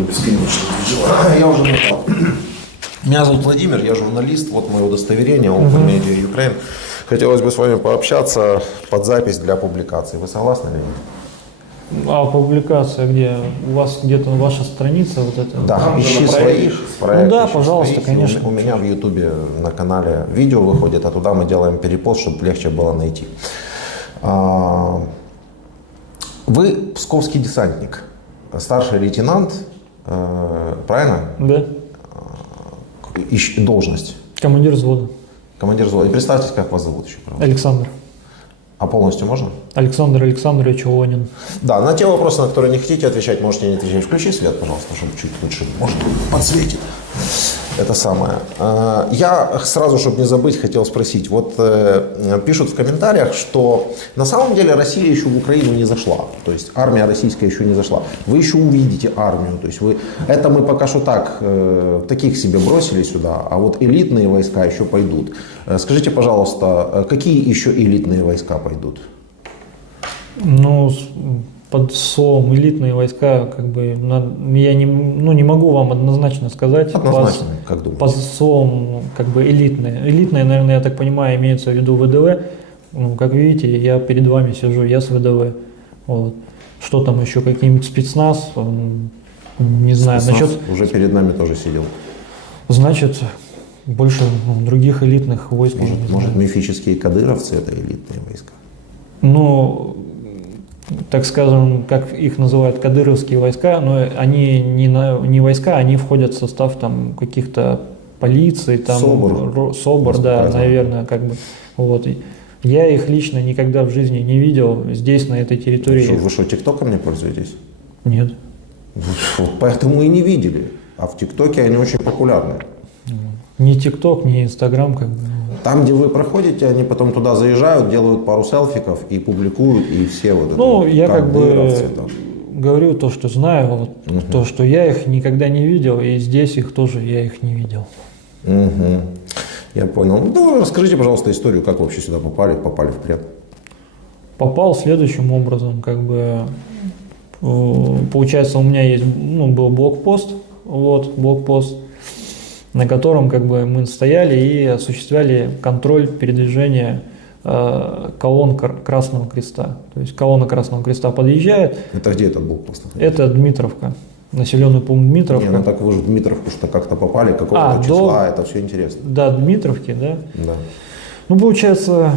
было бесконечно. Я уже напал. Меня зовут Владимир, я журналист, вот мое удостоверение, Open Media Ukraine. Хотелось бы с вами пообщаться под запись для публикации. Вы согласны или нет? А публикация где? У вас где-то ваша страница вот эта? Да, ищи свои проекты. Ну да, пожалуйста, конечно. У меня в Ютубе на канале видео выходит, а туда мы делаем перепост, чтобы легче было найти. Вы псковский десантник, старший лейтенант, правильно? Да. Должность? Командир взвода. Командир взвода. И представьтесь, как вас зовут еще, пожалуйста. Александр. А полностью можно? Александр Александрович Улонин. Да, на те вопросы, на которые не хотите отвечать, можете не отвечать. Включи свет, пожалуйста, чтобы чуть лучше, может, подсветит. Это самое. Я сразу, чтобы не забыть, хотел спросить. Вот пишут в комментариях, что на самом деле Россия еще в Украину не зашла. То есть армия российская еще не зашла. Вы еще увидите армию. То есть это мы пока что так, таких себе бросили сюда, а вот элитные войска еще пойдут. Скажите, пожалуйста, какие еще элитные войска пойдут? Ну, под словом элитные войска, как бы, я не могу вам однозначно сказать. Однозначно, как думаете? Под словом, как бы, элитные. Элитные, наверное, я так понимаю, имеется в виду ВДВ. Ну, как видите, я перед вами сижу, я с ВДВ. Вот. Что там еще, какие-нибудь спецназ, не знаю. Спецназ уже перед нами тоже сидел. Значит, больше других элитных войск. Может, мифические кадыровцы это элитные войска? Ну, так скажем, как их называют, кадыровские войска, но они не войска, они входят в состав там каких-то полиций, там СОБР, да, наверное, как бы. Вот. Я их лично никогда в жизни не видел здесь, на этой территории. Вы что, ТикТоком не пользуетесь? Нет. Вот поэтому и не видели. А в ТикТоке они очень популярны. Ни ТикТок, ни Инстаграм, как бы. Там, где вы проходите, они потом туда заезжают, делают пару селфиков и публикуют, и все вот это. Ну, я как бы говорю то, что знаю, вот, то, что я их никогда не видел, и здесь их тоже я их не видел. Я понял. Ну, расскажите, пожалуйста, историю, как вы вообще сюда попали в плен. Попал следующим образом, как бы, получается, у меня есть, был блокпост, на котором, как бы, мы стояли и осуществляли контроль передвижения колонн Красного Креста. То есть колонна Красного Креста подъезжает. Это где этот блокпост? Это Дмитровка, населенный пункт Дмитровка. Не, ну так вы же в Дмитровку что как-то попали, какого-то числа, это все интересно. До Дмитровки, да? Да. Ну, получается,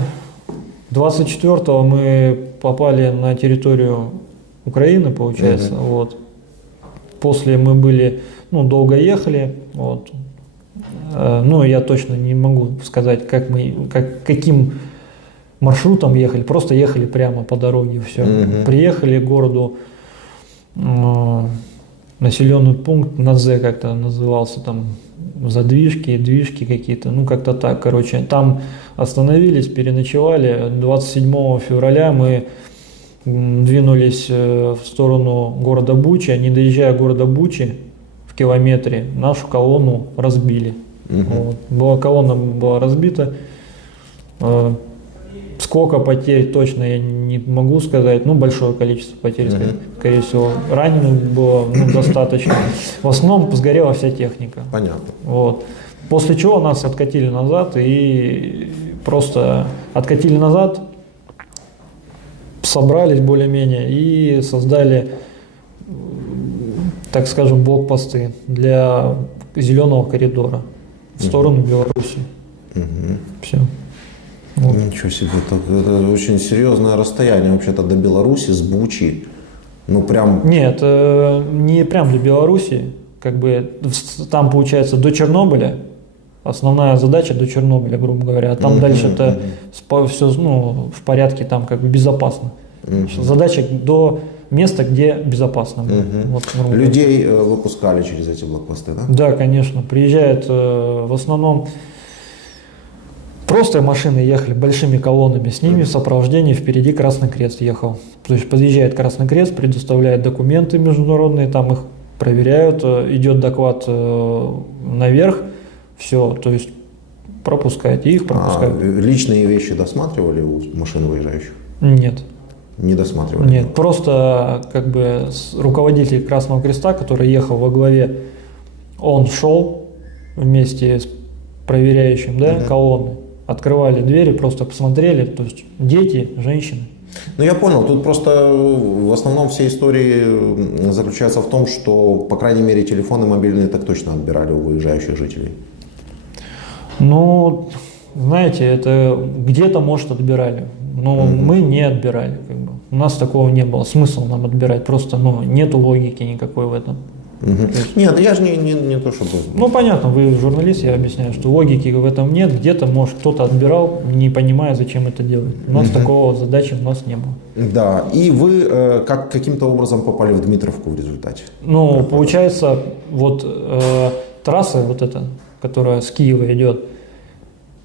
24-го мы попали на территорию Украины, получается, вот. После мы были, долго ехали, вот. Ну, я точно не могу сказать, каким маршрутом ехали, просто ехали прямо по дороге, все. Приехали к городу, населенный пункт Назе как-то назывался, там движки какие-то, как-то так, короче. Там остановились, переночевали. 27 февраля мы двинулись в сторону города Буча, не доезжая города Бучи, в километре нашу колонну разбили. Вот. Колонна была разбита. Сколько потерь точно я не могу сказать, большое количество потерь, скорее всего. Раненых было достаточно. В основном сгорела вся техника. Понятно. Вот. После чего нас откатили назад и просто откатили назад, собрались более-менее и создали, так скажем, блокпосты для зеленого коридора в сторону Беларуси. Все. Вот. Ничего себе, это очень серьезное расстояние вообще-то до Беларуси с Бучи. Прям. Нет, не прям до Беларуси, как бы там получается до Чернобыля. Основная задача до Чернобыля, грубо говоря, а там дальше это все в порядке, там как бы безопасно. Задача до места, где безопасно. Вот, людей выпускали через эти блокпосты, да? Да, конечно. Приезжают в основном просто машины ехали большими колоннами, с ними в сопровождении впереди Красный Крест ехал. То есть подъезжает Красный Крест, предоставляет документы международные, там их проверяют, идет доклад наверх, все, то есть пропускают, и их пропускают. Личные вещи досматривали у машин выезжающих? Нет. Не досматривали? Нет, просто как бы руководитель Красного Креста, который ехал во главе, он шел вместе с проверяющим, да, колонны, открывали двери, просто посмотрели, то есть дети, женщины. Ну, я понял. Тут просто в основном все истории заключаются в том, что, по крайней мере, телефоны мобильные так точно отбирали у выезжающих жителей. Ну, знаете, это где-то, может, отбирали, но мы не отбирали. Как бы. У нас такого не было. Смысл нам отбирать, просто нету логики никакой в этом. Нет, я же не то чтобы... Ну, понятно, вы журналист, я объясняю, что логики в этом нет. Где-то, может, кто-то отбирал, не понимая, зачем это делать. У нас такого задачи у нас не было. Да, и вы каким-то образом попали в Дмитровку в результате? Ну, получается, вот трасса вот эта, которая с Киева идет,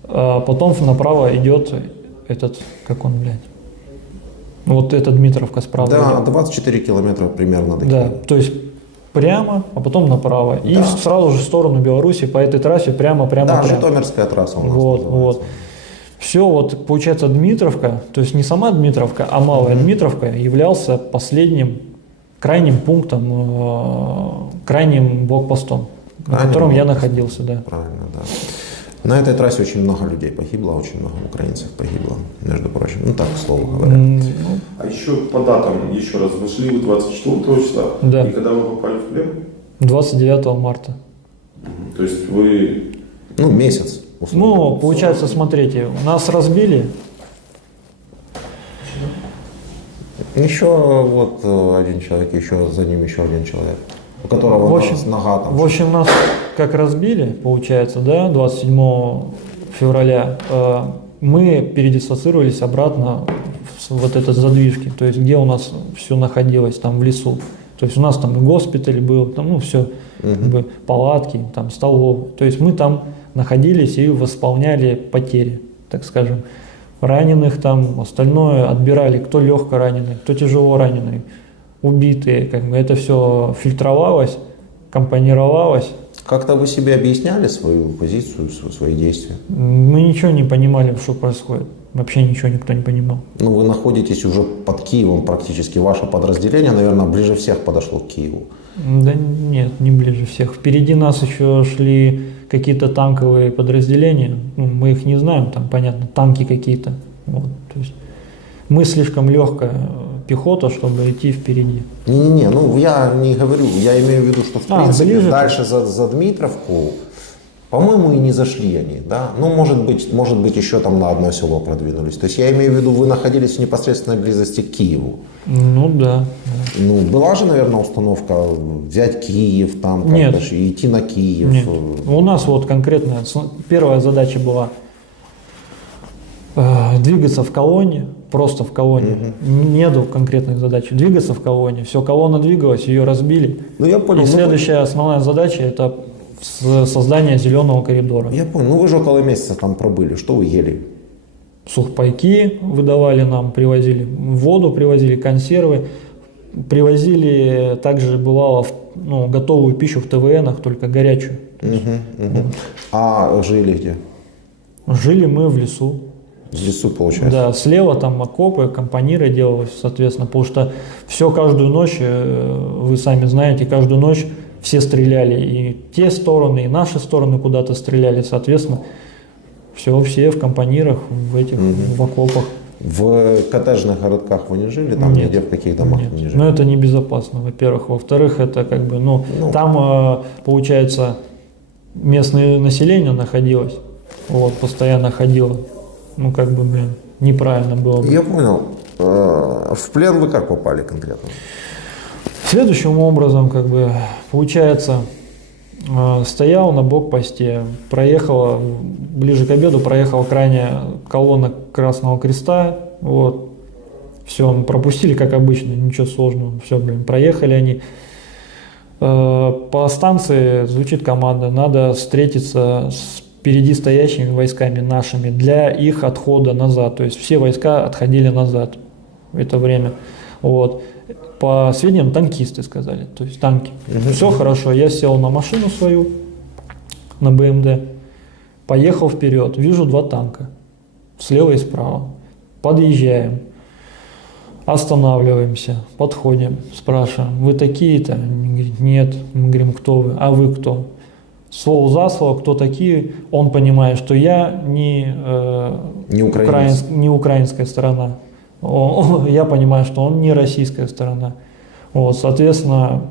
потом направо идет этот, как он, блядь, вот эта Дмитровка справа. Да, идет. 24 километра примерно до Да, Киева. то есть прямо, а потом направо. И Да. сразу же в сторону Беларуси по этой трассе прямо. Да, Житомирская трасса у нас Вот, называется. вот. Все, вот получается Дмитровка, то есть не сама Дмитровка, а Малая Дмитровка являлся последним, крайним пунктом, крайним блокпостом, на Крайним котором я блокпостом. находился, да. Правильно, да. На этой трассе очень много людей погибло, очень много украинцев погибло, между прочим. Ну так, к слову говоря. Ну, А еще по датам, еще раз, вышли вы 24 числа, Да. и когда вы попали в плен? 29 марта. То есть вы... Ну, месяц. условно. Ну, получается, смотрите, нас разбили, Еще вот один человек, еще за ним еще один человек, у которого В общем- нога там. в общем, нас как разбили, получается, да, 27 февраля, мы передислоцировались обратно в вот этот задвижки, то есть где у нас все находилось, там в лесу. То есть у нас там и госпиталь был, там, ну, все, как бы, палатки, там, столовая. То есть мы там находились и восполняли потери, так скажем. Раненых там, остальное отбирали, кто легко раненый, кто тяжело раненый, убитые, как бы это все фильтровалось, компонировалось. Как-то вы себе объясняли свою позицию, свои действия? Мы ничего не понимали, что происходит. Вообще ничего никто не понимал. Ну, вы находитесь уже под Киевом практически. Ваше подразделение, наверное, ближе всех подошло к Киеву. Да нет, не ближе всех. Впереди нас еще шли какие-то танковые подразделения. Ну, мы их не знаем, там, понятно, танки какие-то. Вот, то есть мы слишком легкая пехота, чтобы идти впереди. Не-не-не, ну я не говорю, я имею в виду, что в принципе ближе. дальше за Дмитровку, по-моему, и не зашли они, да? Ну, может быть, еще там на одно село продвинулись. То есть я имею в виду, вы находились в непосредственной близости к Киеву. Ну да. Ну, была же, наверное, установка взять Киев, там как-то Нет. же, и идти на Киев. Нет. У нас вот конкретно первая задача была двигаться в колонне, просто в колонне. Нету конкретной задачи. Двигаться в колонне. Все, колонна двигалась, ее разбили. Ну, я понял. И ну, следующая основная задача это создание зеленого коридора. Я понял. Ну, вы же около месяца там пробыли. Что вы ели? Сухпайки выдавали нам, привозили воду, привозили консервы, привозили также бывало готовую пищу в ТВНах, только горячую. А жили где? Жили мы в лесу. В лесу, получается? Да, слева там окопы, компаниры делалось, соответственно, потому что все каждую ночь, вы сами знаете, каждую ночь все стреляли, и те стороны, и наши стороны куда-то стреляли, соответственно, все в компанирах, в этих, в окопах. В коттеджных городках вы не жили? Там Нет. нигде в каких домах Нет. вы не жили? Но это небезопасно, во-первых. Во-вторых, это как бы, там, получается, местное население находилось, вот, постоянно ходило. Ну, как бы, неправильно было бы. Я понял. В плен вы как попали конкретно? Следующим образом, как бы, получается, стоял на блокпосте, проехала, ближе к обеду проехала крайняя колонна Красного Креста, вот, все, пропустили, как обычно, ничего сложного, все, проехали они. По станции звучит команда, надо встретиться с впереди стоящими войсками нашими для их отхода назад, то есть все войска отходили назад в это время, вот. По сведениям, танкисты сказали, то есть танки. Все хорошо, я сел на машину свою, на БМД, поехал вперед, вижу два танка, слева и справа, подъезжаем. Останавливаемся, подходим, спрашиваем, вы такие-то? Они говорят, нет. Мы говорим, кто вы? А вы кто? Слово за слово, кто такие? Он понимает, что я Не украинец. не украинская сторона. Я понимаю, что он не российская сторона. Вот, соответственно,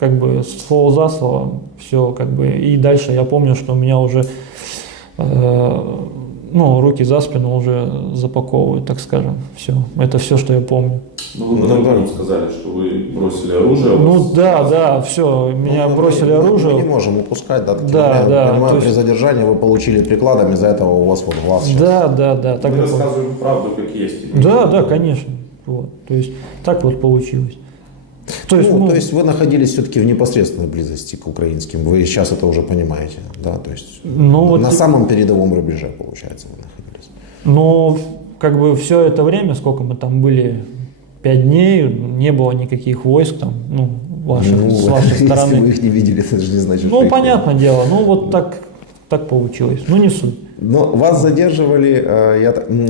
как бы слово за слово, все как бы. И дальше я помню, что у меня уже руки за спину уже запаковывают, так скажем. Все. Это все, что я помню. Ну, вы по-другому сказали, что вы бросили оружие. Ну да, все, меня бросили оружие. Мы не можем упускать, да, такие Да, моменты. да, Понимаю, то при есть- задержании вы получили прикладом, из-за этого у вас вот глаз сейчас. Да. Так Мы вот. рассказываем правду, как есть. Да, конечно. Вот. То есть так вот получилось. То есть, То есть вы находились все-таки в непосредственной близости к украинским. Вы сейчас это уже понимаете, да? То есть вот на самом передовом рубеже, получается, вы находились. но как бы все это время, сколько мы там были, 5 дней, не было никаких войск там, с вашей Если стороны. вы их не видели, это же не значит, что Ну, их понятное дело, вот так получилось. Ну, не суть. Но вас задерживали,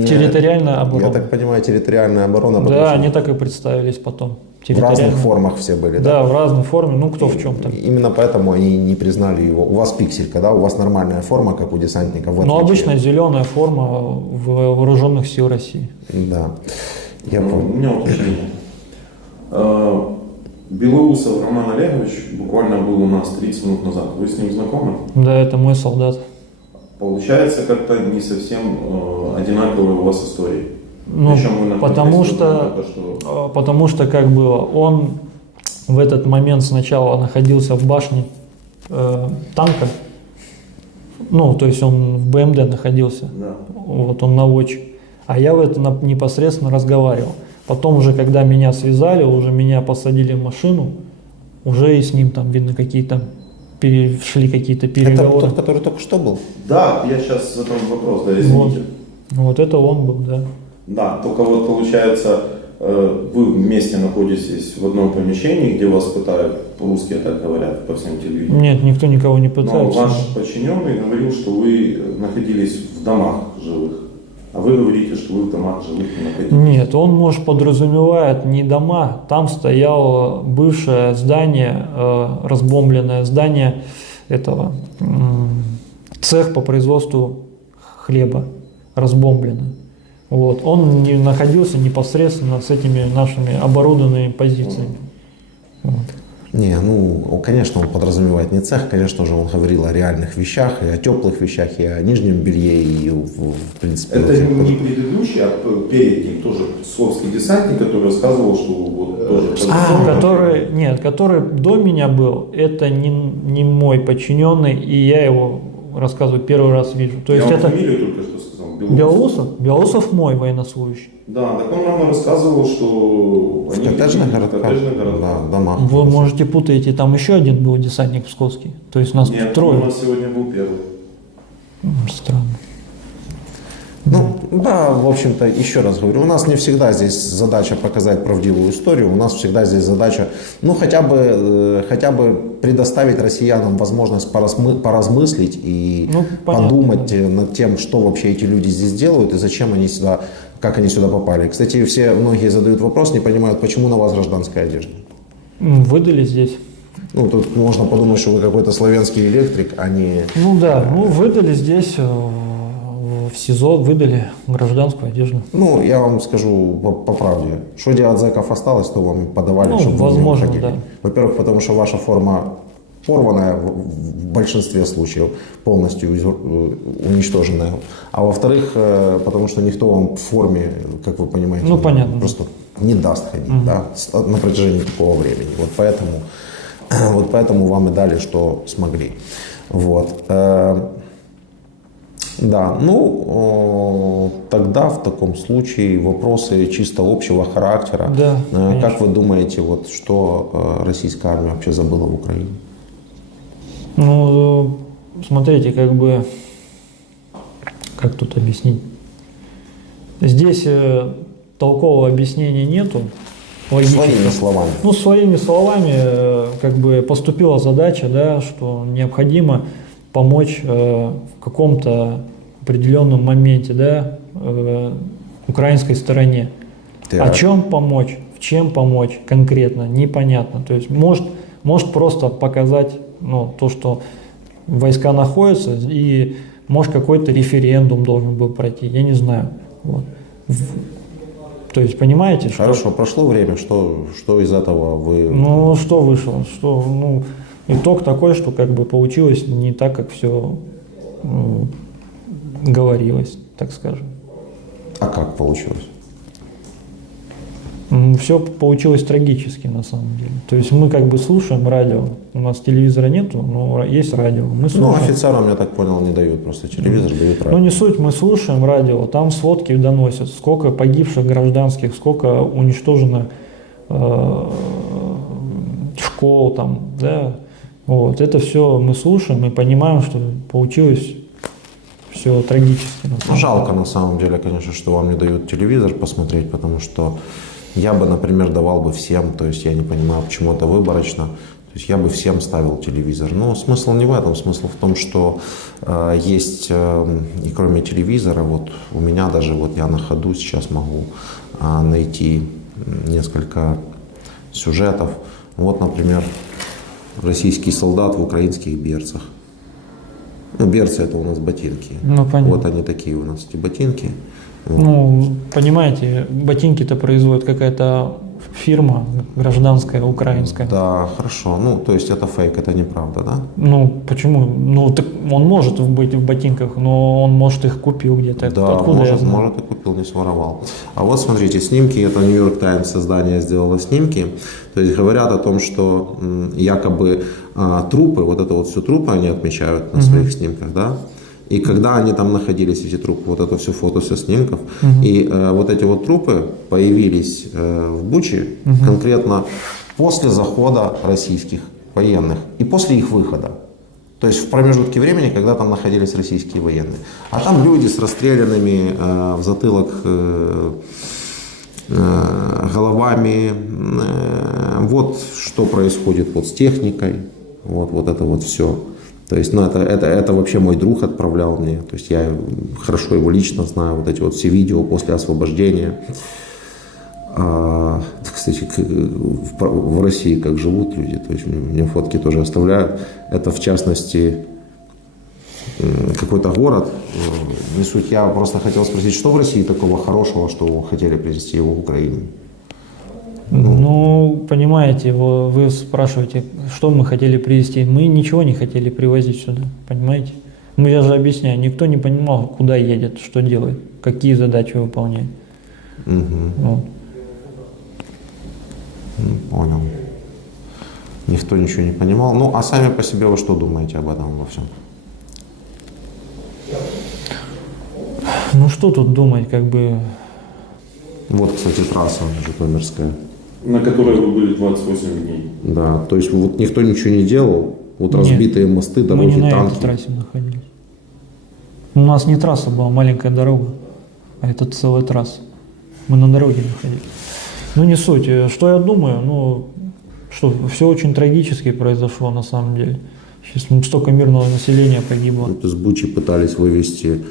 Территориальная оборона. я так понимаю, территориальная оборона, потому Да, что они так и представились потом. в разных Территориальная. формах все были, да? Да, в разной форме, кто в чем там. Именно поэтому они не признали его. У вас пикселька, да? У вас нормальная форма, как у десантников. в Но отличие- обычная зеленая форма вооруженных сил России. Да. Я У понял. меня уточнение. Белоусов Роман Олегович буквально был у нас 30 минут назад. Вы с ним знакомы? Да, это мой солдат. Получается, как-то не совсем одинаковые у вас истории. Ну, Причем вы находились потому вот что- только что. Потому что как было, он в этот момент сначала находился в башне танка, то есть он в БМД находился, Да. вот он наводчик, а я в это непосредственно разговаривал. Потом уже, когда меня связали, уже меня посадили в машину, уже и с ним там, видно, шли какие-то Это переговоры. тот, который только что был? Да, я сейчас задам вопрос, да, извините. Вот это он был, да. Да, только вот получается, вы вместе находитесь в одном помещении, где вас пытают, по-русски так говорят по всем телевидениям. Нет, никто никого не Но пытается. ваш подчиненный говорил, что вы находились в домах живых. А вы говорите, что вы в домах живых не находились. Нет, он, может, подразумевает не дома. Там стояло бывшее здание, разбомбленное здание этого, цех по производству хлеба, разбомблено. Вот. Он не находился непосредственно с этими нашими оборудованными позициями. Вот. Не, конечно, он подразумевает не цех, конечно же, он говорил о реальных вещах, и о теплых вещах, и о нижнем белье, и в принципе... Это не предыдущий, а перед ним тоже псковский десантник, который рассказывал, что вот тоже... Который до меня был, это не мой подчиненный, и я его, рассказываю, первый раз вижу. То есть Я вам это фамилию только что сказал. Белоусов мой военнослужащий. Да, так он нам рассказывал, что... В коттеджных городках? Да, в домах. Вы, можете, путаете, там еще один был десантник псковский. То есть нас Нет, трое. у нас сегодня был первый. Странно. Да, в общем-то, еще раз говорю, у нас не всегда здесь задача показать правдивую историю, у нас всегда здесь задача, хотя бы предоставить россиянам возможность поразмыслить и Понятно, подумать над тем, что вообще эти люди здесь делают и зачем они сюда, как они сюда попали. Кстати, многие задают вопрос, не понимают, почему на вас гражданская одежда. Выдали здесь. Тут можно подумать, что вы какой-то славянский электрик, а не... Выдали здесь, в СИЗО выдали гражданскую одежду. Я вам скажу по правде, что делать зэков осталось, то вам и подавали, чтобы вы не возможно, уходили. да. Во-первых, потому что ваша форма порванная в большинстве случаев, полностью уничтоженная. А во-вторых, потому что никто вам в форме, как вы понимаете, понятно. просто не даст ходить на протяжении такого времени. Вот поэтому вам и дали, что смогли. Вот. Да, тогда в таком случае вопросы чисто общего характера. Да, как вы думаете, что российская армия вообще забыла в Украине? Смотрите, как тут объяснить? Здесь толкового объяснения нету. Своими словами. Своими словами, поступила задача, да, что необходимо помочь в каком-то определенном моменте, да, украинской стороне. О Так. чем помочь, в чем помочь конкретно, непонятно. То есть может просто показать ну, то, что войска находятся, и может какой-то референдум должен был пройти, я не знаю. Вот. То есть понимаете, что... Хорошо, прошло время, что из этого вы... Ну, что вышло? Что, ну, итог такой, что как бы получилось не так, как все говорилось, так скажем. А как получилось? Все получилось трагически на самом деле. То есть мы как бы слушаем радио. У нас телевизора нету, но есть радио. Мы Ну, слушаем. офицерам, я так понял, не дают просто телевизор, дают Ну радио. не суть, мы слушаем радио, там сводки доносят, сколько погибших гражданских, сколько уничтожено школ там, да. Вот, это все мы слушаем и понимаем, что получилось все трагически. На Ну, самом жалко на самом деле, конечно, что вам не дают телевизор посмотреть, потому что я бы, например, давал бы всем, то есть я не понимаю, почему это выборочно, то есть я бы всем ставил телевизор. Но смысл не в этом, смысл в том, что есть, и кроме телевизора, вот у меня даже, вот я на ходу сейчас могу найти несколько сюжетов. Вот, например, российский солдат в украинских берцах. Ну, берцы это у нас ботинки. Ну, понятно. Вот они такие у нас, эти ботинки. Вот. Ну, понимаете, ботинки-то производит какая-то фирма гражданская, украинская. Да, хорошо. Ну, то есть это фейк, это неправда, да? Ну, почему? Ну, так он может быть в ботинках, но он, может, их купил где-то. Да, Откуда я знаю? может и купил, не своровал. А вот смотрите, снимки, это Нью-Йорк Таймс издание сделало снимки, то есть говорят о том, что якобы трупы, вот это вот все трупы они отмечают на своих снимках, да? И когда они там находились, эти трупы, вот это все фото со снимков, и вот эти вот трупы появились в Буче конкретно после захода российских военных и после их выхода. То есть в промежутке времени, когда там находились российские военные. А там люди с расстрелянными в затылок головами. Вот что происходит вот с техникой. Вот это вот все. То есть, ну, это вообще мой друг отправлял мне. То есть я хорошо его лично знаю. Вот эти вот все видео после освобождения. Кстати, в России как живут люди, то есть мне фотки тоже оставляют. Это в частности какой-то город, не суть. Я просто хотел спросить, что в России такого хорошего, что хотели привезти его в Украину? Ну, понимаете, вы спрашиваете, что мы хотели привезти. Мы ничего не хотели привозить сюда, понимаете? Я же объясняю, никто не понимал, куда едет, что делает, какие задачи выполняет. Вот. Понял. Никто ничего не понимал. Ну, а сами по себе вы что думаете об этом во всем? Ну, что тут думать, как бы... Вот, кстати, трасса Житомирская. На которой вы были 28 дней. Да, то есть вот никто ничего не делал. Вот Нет, разбитые мосты, Мы дороги, не на танки. этой трассе находились. У нас не трасса была, маленькая дорога, а это целая трасса. Мы на дороге находились. Ну, не суть. Что я думаю? Ну, что все очень трагически произошло на самом деле. Сейчас столько мирного населения погибло. Вот из Бучи пытались вывести,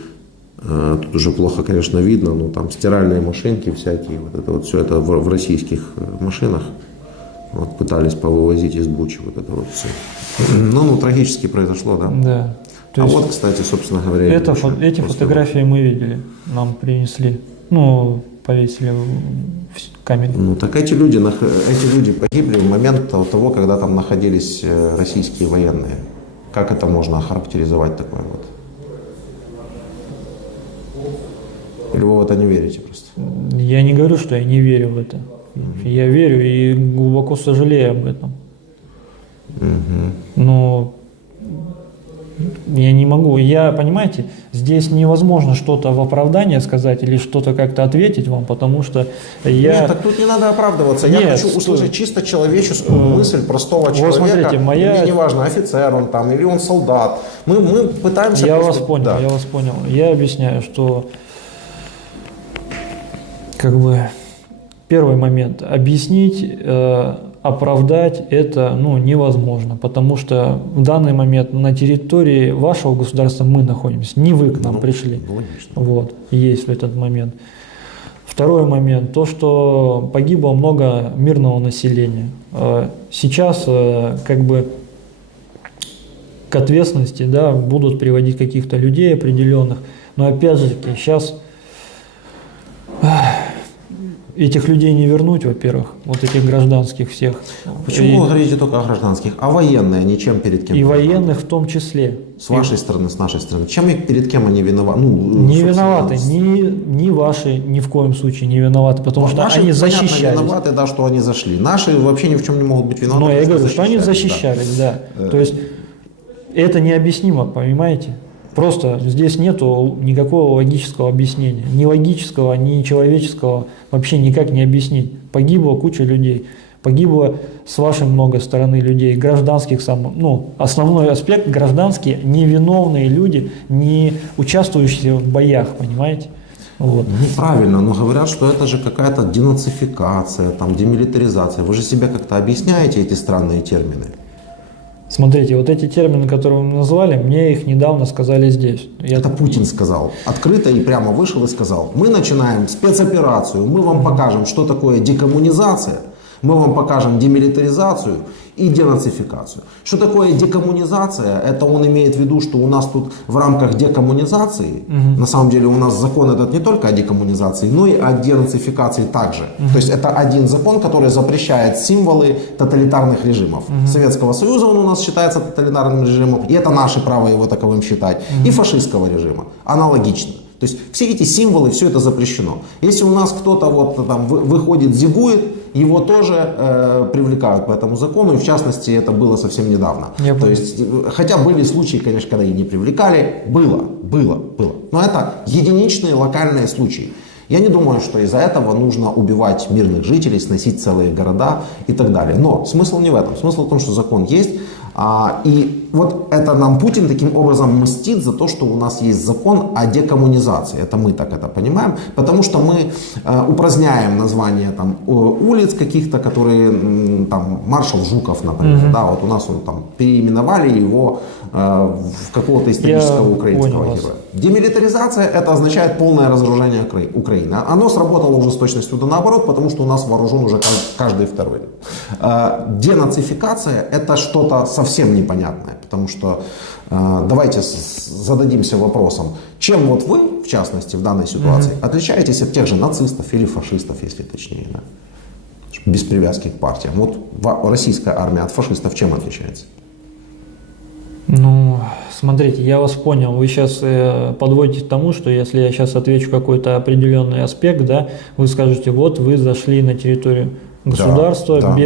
тут уже плохо, конечно, видно, но там стиральные машинки всякие, вот это вот все это в российских машинах. Вот пытались повывозить из Бучи вот это вот все. Ну, трагически произошло, да? Да. То А есть вот, кстати, собственно говоря, эти после- фотографии мы видели, нам принесли. Ну, повесили в камере. Ну, так эти люди погибли в момент того, когда там находились российские военные. Как это можно охарактеризовать такое вот? Или вы в это не верите просто? Я не говорю, что я не верю в это. Я верю и глубоко сожалею об этом. Но я не могу. Понимаете, здесь невозможно что-то в оправдание сказать или что-то как-то ответить вам, потому что я... Нет, так тут не надо оправдываться. Я Нет, хочу стой. услышать чисто человеческую мысль простого человека. смотрите, Мне не важно, офицер он там или он солдат. Мы пытаемся... Я просто- вас понял, Да. я вас понял. Я объясняю, что как бы первый момент. Объяснить, оправдать это невозможно, потому что в данный момент на территории вашего государства мы находимся, не вы к нам пришли. Логично. Вот, есть в этот момент. Второй момент, то, что погибло много мирного населения. Сейчас как бы к ответственности, да, будут приводить каких-то людей определенных, но опять же таки сейчас этих людей не вернуть, во-первых, вот этих гражданских всех. Почему вы говорите только о гражданских? А военные, они чем перед кем? И виноваты? военных в том числе. С вашей стороны, с нашей стороны. Чем и перед кем они виноваты? Ну, Не собственно, виноваты, ни ваши ни в коем случае не виноваты, потому что наши, они понятно, защищались. виноваты, да, что они зашли. Наши вообще ни в чем не могут быть виноваты. Но я потому говорю, что они защищались, защищались, да. То есть это необъяснимо, понимаете? Просто здесь нету никакого логического объяснения. Ни логического, ни человеческого вообще никак не объяснить. Погибла куча людей. Погибло с вашей много стороны людей, гражданских ну, основной аспект гражданские, невиновные люди, не участвующие в боях, понимаете? Вот. Неправильно, но говорят, что это же какая-то денацификация, там, демилитаризация. Вы же себе как-то объясняете эти странные термины? Смотрите, вот эти термины, которые вы назвали, мне их недавно сказали здесь. Это Путин сказал. Открыто и прямо вышел и сказал: мы начинаем спецоперацию, мы вам покажем, что такое декоммунизация, мы вам покажем демилитаризацию и денацификацию. Что такое декоммунизация? Это он имеет в виду, что у нас тут в рамках декоммунизации, на самом деле у нас закон этот не только о декоммунизации, но и о денацификации также. То есть это один закон, который запрещает символы тоталитарных режимов. Советского Союза он у нас считается тоталитарным режимом, и это наше право его таковым считать. И фашистского режима. Аналогично. То есть все эти символы, все это запрещено. Если у нас кто-то вот там выходит, зигует, его тоже привлекают по этому закону, и в частности это было совсем недавно. То есть, хотя были случаи, конечно, когда и не привлекали, было. Но это единичные локальные случаи. Я не думаю, что из-за этого нужно убивать мирных жителей, сносить целые города и так далее. Но смысл не в этом. Смысл в том, что закон есть. И вот это нам Путин таким образом мстит за то, что у нас есть закон о декоммунизации. Это мы так это понимаем. Потому что мы упраздняем название там, улиц каких-то, которые, там, маршал Жуков, например. Да, вот у нас он там переименовали его в какого-то исторического украинского героя. Демилитаризация — это означает полное разоружение Украины. Оно сработало уже с точностью да наоборот, потому что у нас вооружен уже каждый второй. Денацификация — это что-то совсем непонятное, потому что давайте зададимся вопросом, чем вот вы, в частности, в данной ситуации, отличаетесь от тех же нацистов или фашистов, если точнее, да? Без привязки к партиям. Вот российская армия от фашистов чем отличается? Ну, смотрите, я вас понял. Вы сейчас подводите к тому, что если я сейчас отвечу какой-то определенный аспект, да, вы скажете, вот вы зашли на территорию государства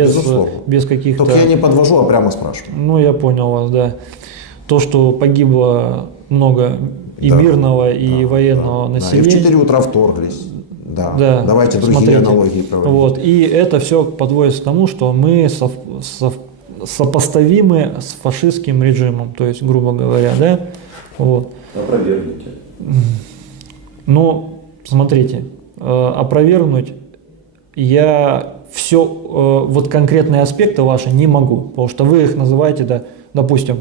без каких-то... Только я не подвожу, а прямо спрашиваю. Ну, я понял вас, да. То, что погибло много и мирного, и военного населения. И в 4 утра вторглись. Да. Давайте другие аналогии проводить. Вот, и это все подводится к тому, что мы сопоставимы с фашистским режимом, то есть, грубо говоря, да? Вот. Опровергните. Ну, смотрите, опровергнуть я все, вот конкретные аспекты ваши не могу, потому что вы их называете, да, допустим,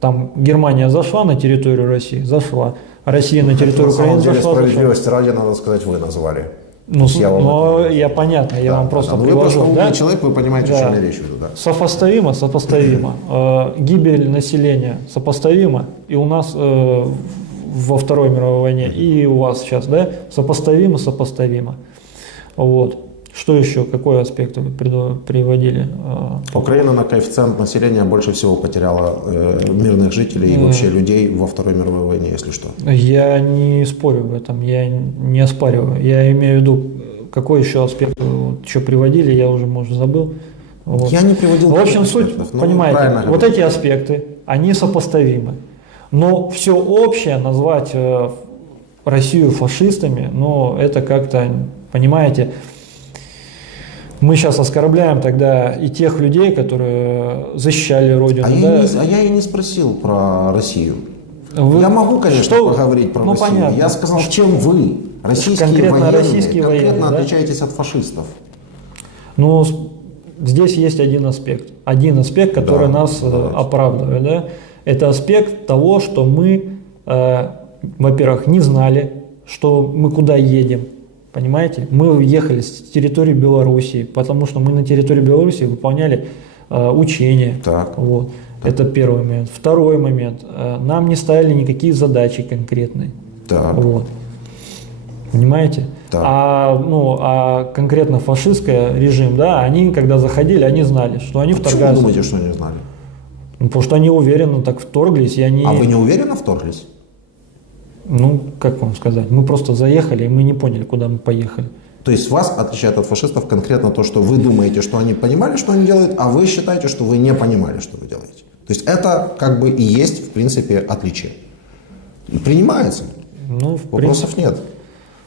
там Германия зашла на территорию России, зашла, а Россия на территорию Украины зашла. На самом деле, справедливости ради, надо сказать, вы назвали. Ну, я понятно, я вам просто привожу. Вы просто умный да? человек, вы понимаете, о чем я речь веду. Да. Сопоставимо. Гибель населения сопоставимо. И у нас во Второй мировой войне, и у вас сейчас, да, сопоставимо. Вот. Что еще? Какой аспект вы приводили? Украина на коэффициент населения больше всего потеряла мирных жителей и вообще людей во Второй мировой войне, если что. Я не спорю в этом, я не оспариваю. Я имею в виду, какой еще аспект вы еще приводили, я уже, может, забыл. Вот. Я не приводил. В общем, суть, понимаете, вот эти аспекты, они сопоставимы. Но все общее назвать Россию фашистами, но это как-то, понимаете, мы сейчас оскорбляем тогда и тех людей, которые защищали Родину. Я и не спросил про Россию. Я могу, конечно, поговорить про Россию. Понятно. Я сказал, чем вы, российские военные, конкретно отличаетесь от фашистов. Ну, здесь есть один аспект, который нас оправдывает. Да? Это аспект того, что мы, во-первых, не знали, что мы куда едем. Понимаете? Мы ехали с территории Белоруссии, потому что мы на территории Белоруссии выполняли учения. Так. Вот. Это первый момент. Второй момент. Нам не ставили никакие задачи конкретные. Так. Вот. Понимаете? Так. А конкретно фашистский режим, да, они, когда заходили, они знали, что они Почему вы вторгаются. думаете, что они знали? Ну, потому что они уверенно так вторглись, и они... А вы не уверенно вторглись? Ну, как вам сказать, мы просто заехали, и мы не поняли, куда мы поехали. То есть вас отличает от фашистов конкретно то, что вы думаете, что они понимали, что они делают, а вы считаете, что вы не понимали, что вы делаете. То есть это как бы и есть, в принципе, отличие. Принимается. Ну, в Вопросов нет.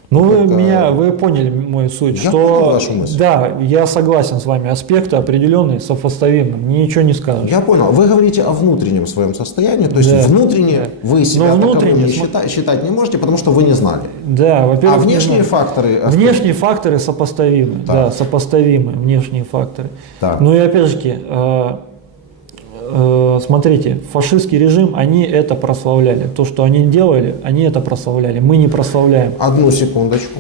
Ну, Это- вы поняли мою суть, Я что понял вашу мысль. да, я согласен с вами, аспекты определенные, сопоставимы, ничего не скажешь. Я понял. Вы говорите о внутреннем своем состоянии, то есть Да. внутренне вы себя Но таковым внутренне считать не можете, потому что вы не знали. Да, во-первых, А не внешние знаю. факторы... Внешние факторы сопоставимы, Так. да, сопоставимы внешние факторы. Так. Ну и опять же, смотрите, фашистский режим, они это прославляли. То, что они делали, они это прославляли. Мы не прославляем. Одну секундочку.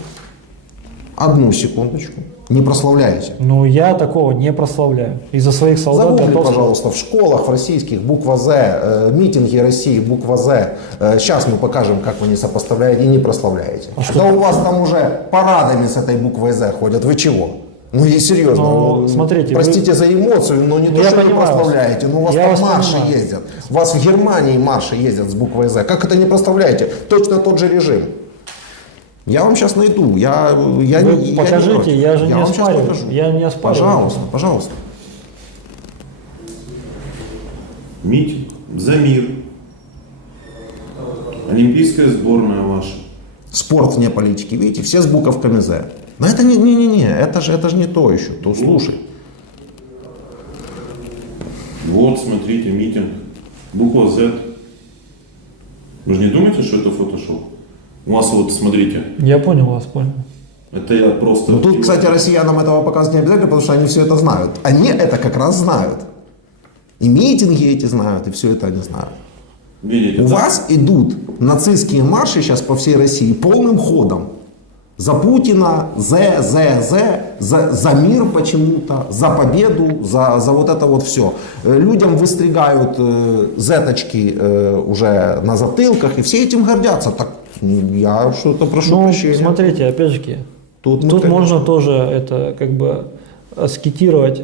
Одну секундочку. Не прославляете. Но я такого не прославляю. Из-за своих солдат Загугли, готов- пожалуйста, в школах в российских буква «З», митинги России буква «З». Сейчас мы покажем, как вы не сопоставляете и не прославляете. Да у вас там уже парадами с этой буквой «З» ходят. Вы чего? Ну и серьезно, Ну, смотрите, простите за эмоцию, но не то, Я что вы понимаю вас. прославляете, но у вас Я там вас марши понимаю. ездят. У вас в Германии марши ездят с буквой «З». Как это не прославляете? Точно тот же режим. Я вам сейчас найду. Я Вы не покажите, против. я же не вам щас оспариваю. покажу. Я не оспариваю. Пожалуйста, пожалуйста. Митинг за мир. Олимпийская сборная ваша. Спорт вне политики, видите, все с буковками «З». Но это не, это же не то еще. То слушай. Вот, смотрите, митинг. Буква Z. Вы же не думаете, что это фотошоп? У вас вот, смотрите, Я понял вас, понял. это я просто... Ну тут, кстати, россиянам этого показывать не обязательно, потому что они все это знают. Они это как раз знают. И митинги эти знают, и все это они знают. Видите, У да? вас идут нацистские марши сейчас по всей России полным ходом. За Путина, за мир почему-то, за победу, за вот это вот все. Людям выстригают зеточки уже на затылках, и все этим гордятся. Так я что-то прошу Ну, прощения. смотрите, опять же, Тут мы, тут конечно, можно тоже это как бы аскетировать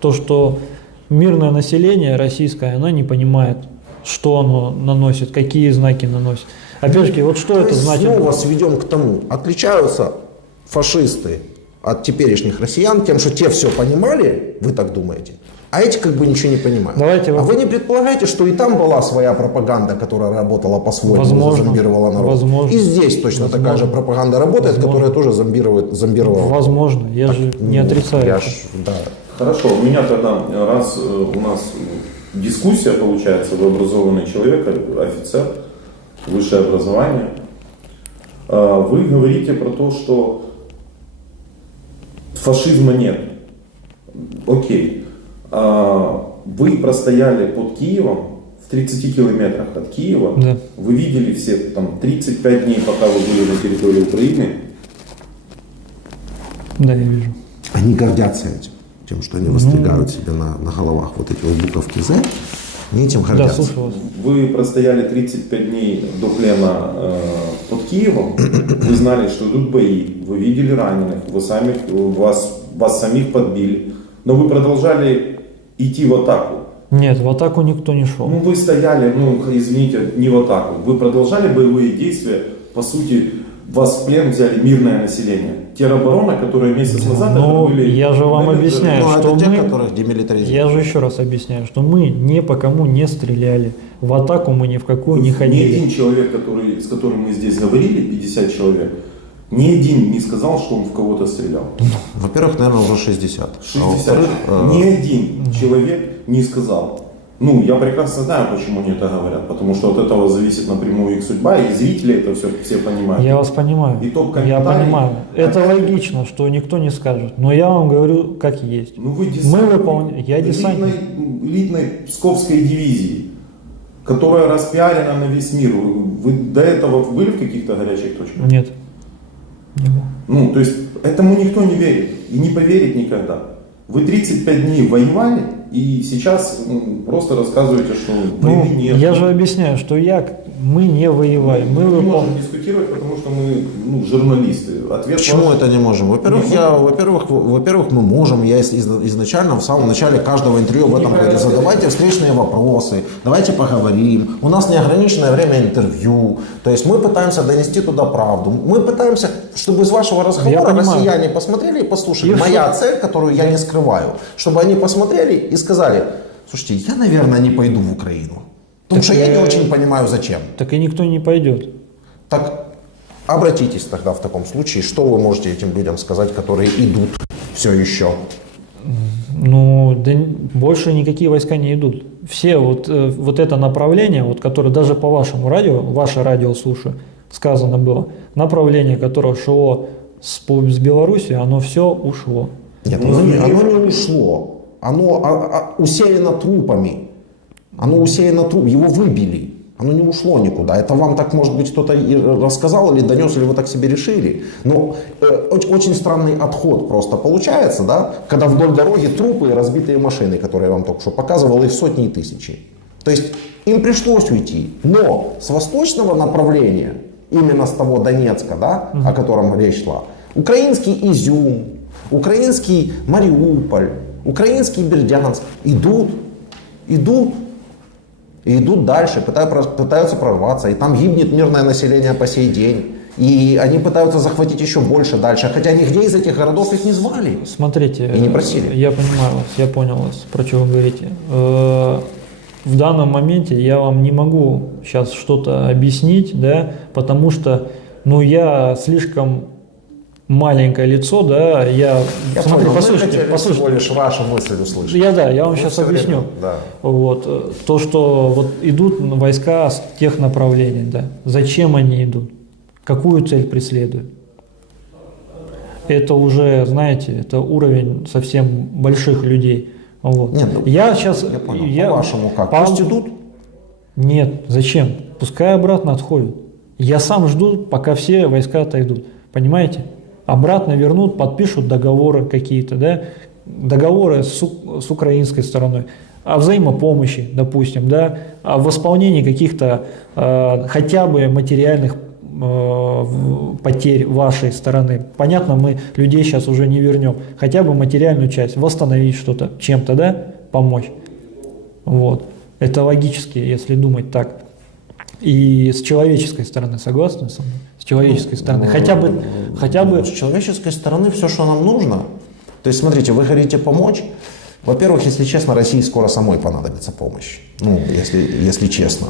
то, что мирное население российское, оно не понимает, что оно наносит, какие знаки наносит. Опять же, вот что То это есть значит? снова сведем к тому, отличаются фашисты от теперешних россиян тем, что те все понимали, вы так думаете, а эти как бы ничего не понимают. Давайте А вы не предполагаете, что и там была своя пропаганда, которая работала по-своему, Возможно. зомбировала народ? Возможно. И здесь точно Возможно. такая же пропаганда работает, Возможно. которая тоже зомбировала. Возможно, я же не отрицаю. Я это. ж, да. Хорошо, у меня тогда, раз у нас дискуссия получается, вы образованный человек, офицер, высшее образование, вы говорите про то, что фашизма нет. Окей. Вы простояли под Киевом, в 30 километрах от Киева, Да. вы видели все там 35 дней, пока вы были на территории Украины. Да, я вижу. Они гордятся этим, тем, что они востригают себе на головах вот эти вот буковки «З», они этим Да, гордятся. слушаю вас. Вы простояли 35 дней до плена под Киевом, вы знали, что идут бои, вы видели раненых, вас самих подбили, но вы продолжали идти в атаку. Нет, в атаку никто не шел. Ну вы стояли, извините, не в атаку, вы продолжали боевые действия, по сути, вас в плен взяли мирное население. Тероборона, которые месяц назад Ну, это были... я же вам менеджеры. объясняю. Ну, что это те, мы- которых демилитаризировали. Я же еще раз объясняю, что мы ни по кому не стреляли. В атаку мы ни в какую не Ни ходили. один человек, с которым мы здесь говорили, 50 человек, ни один не сказал, что он в кого-то стрелял. Во-первых, наверное, уже 60. 60. А во-вторых, Ни один человек не сказал. Я прекрасно знаю, почему они это говорят, потому что от этого зависит напрямую их судьба, и зрители это все понимают. Я вас понимаю. И топ Я комментарий. понимаю. Это логично, что никто не скажет. Но я вам говорю, как есть. Вы десант Мы выполняем. Я десантник. элитной Псковской дивизии, которая распиарена на весь мир. Вы до этого были в каких-то горячих точках? Нет. Ну, то есть этому никто не верит и не поверит никогда. Вы 35 дней воевали и сейчас просто рассказываете, что Ну, войны нет. я же объясняю, что мы не воевали. Мы не можем дискутировать, потому что мы журналисты. Ответ Почему ваш. это не можем? Во-первых, мы можем. Я изначально в самом начале каждого интервью об этом говорю. Задавайте встречные вопросы, давайте поговорим. У нас неограниченное время интервью. То есть мы пытаемся донести туда правду. Мы пытаемся, чтобы из вашего разговора понимаю. россияне посмотрели и послушали. И Моя цель, которую я не скрываю, чтобы они посмотрели и сказали: слушайте, я, наверное, не пойду в Украину. Потому что я не очень понимаю, зачем. Так и никто не пойдет. Так обратитесь тогда в таком случае, что вы можете этим людям сказать, которые идут все еще? Ну, да больше никакие войска не идут. Все вот это направление, вот, которое даже по вашему радио, ваше радио слушаю, сказано было, направление, которое шло с Беларуси, оно все ушло. Нет, оно не ушло. Оно усеяно трупами. Оно усеяно трупами. Его выбили. Оно не ушло никуда. Это вам так, может быть, кто-то рассказал или донес, или вы так себе решили. Но очень странный отход просто получается, да? Когда вдоль дороги трупы и разбитые машины, которые я вам только что показывал, их сотни и тысячи. То есть им пришлось уйти. Но с восточного направления, именно с того Донецка, да, о котором речь шла, украинский Изюм, украинский Мариуполь, украинский Бердянск идут дальше, пытаются прорваться, и там гибнет мирное население по сей день. И они пытаются захватить еще больше дальше, хотя нигде из этих городов их не звали. Смотрите, И не просили. Я понимаю вас, я понял вас, про что вы говорите. В данном моменте я вам не могу сейчас что-то объяснить, да, потому что, я слишком маленькое лицо, да, Я смотри, понял, послушайте, мы хотели всего лишь вашу мысль услышать. я вам Вы сейчас все время- объясню. да. Вот, то, что вот идут войска с тех направлений, да, зачем они идут, какую цель преследуют. Это уже, знаете, это уровень совсем больших людей. Вот. Нет, я сейчас... Я понял. По-вашему как? Пусть идут? Нет, зачем? Пускай обратно отходят. Я сам жду, пока все войска отойдут. Понимаете? Обратно вернут, подпишут договоры какие-то, да? Договоры с украинской стороной о взаимопомощи, допустим, да? О восполнении каких-то хотя бы материальных потерь вашей стороны. Понятно, мы людей сейчас уже не вернем. Хотя бы материальную часть, восстановить что-то, чем-то, да, помочь. Вот. Это логически, если думать так. И с человеческой стороны, согласны со мной? С человеческой стороны. Хотя бы... С человеческой стороны все, что нам нужно. То есть, смотрите, вы хотите помочь. Во-первых, если честно, России скоро самой понадобится помощь. Если честно,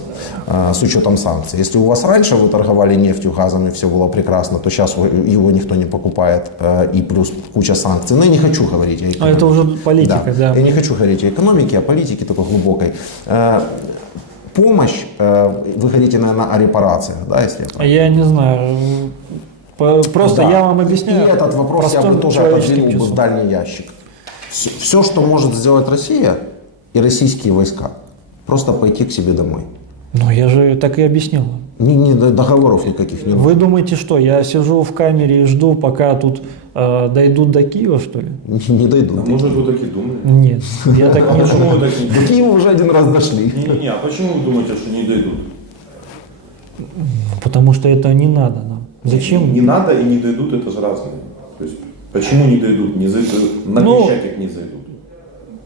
с учетом санкций. Если у вас раньше вы торговали нефтью, газом и все было прекрасно, то сейчас его никто не покупает, и плюс куча санкций. Но я не хочу говорить о экономике. Это уже политика, да. Я не хочу говорить о экономике, о политике такой глубокой. Помощь, вы говорите, наверное, о репарациях, да, если я правильно? Я не знаю. Просто Да. я вам объясняю. И этот вопрос я простым бы тоже человеческим отодвинул бы в чувством. дальний ящик. Все, что может сделать Россия и российские войска, просто пойти к себе домой. Ну, я же так и объяснил. Договоров никаких не Вы думаете, что я сижу в камере и жду, пока тут дойдут до Киева, что ли? не дойдут. А может вы так и думали? Нет, я так А не почему думаю. вы так не До Киева уже один раз дошли. Не, а почему вы думаете, что не дойдут? Потому что это не надо нам. Зачем? Не надо и не дойдут, это же разное. То есть, почему не дойдут? Не зайдут. На Крещатик не зайдут.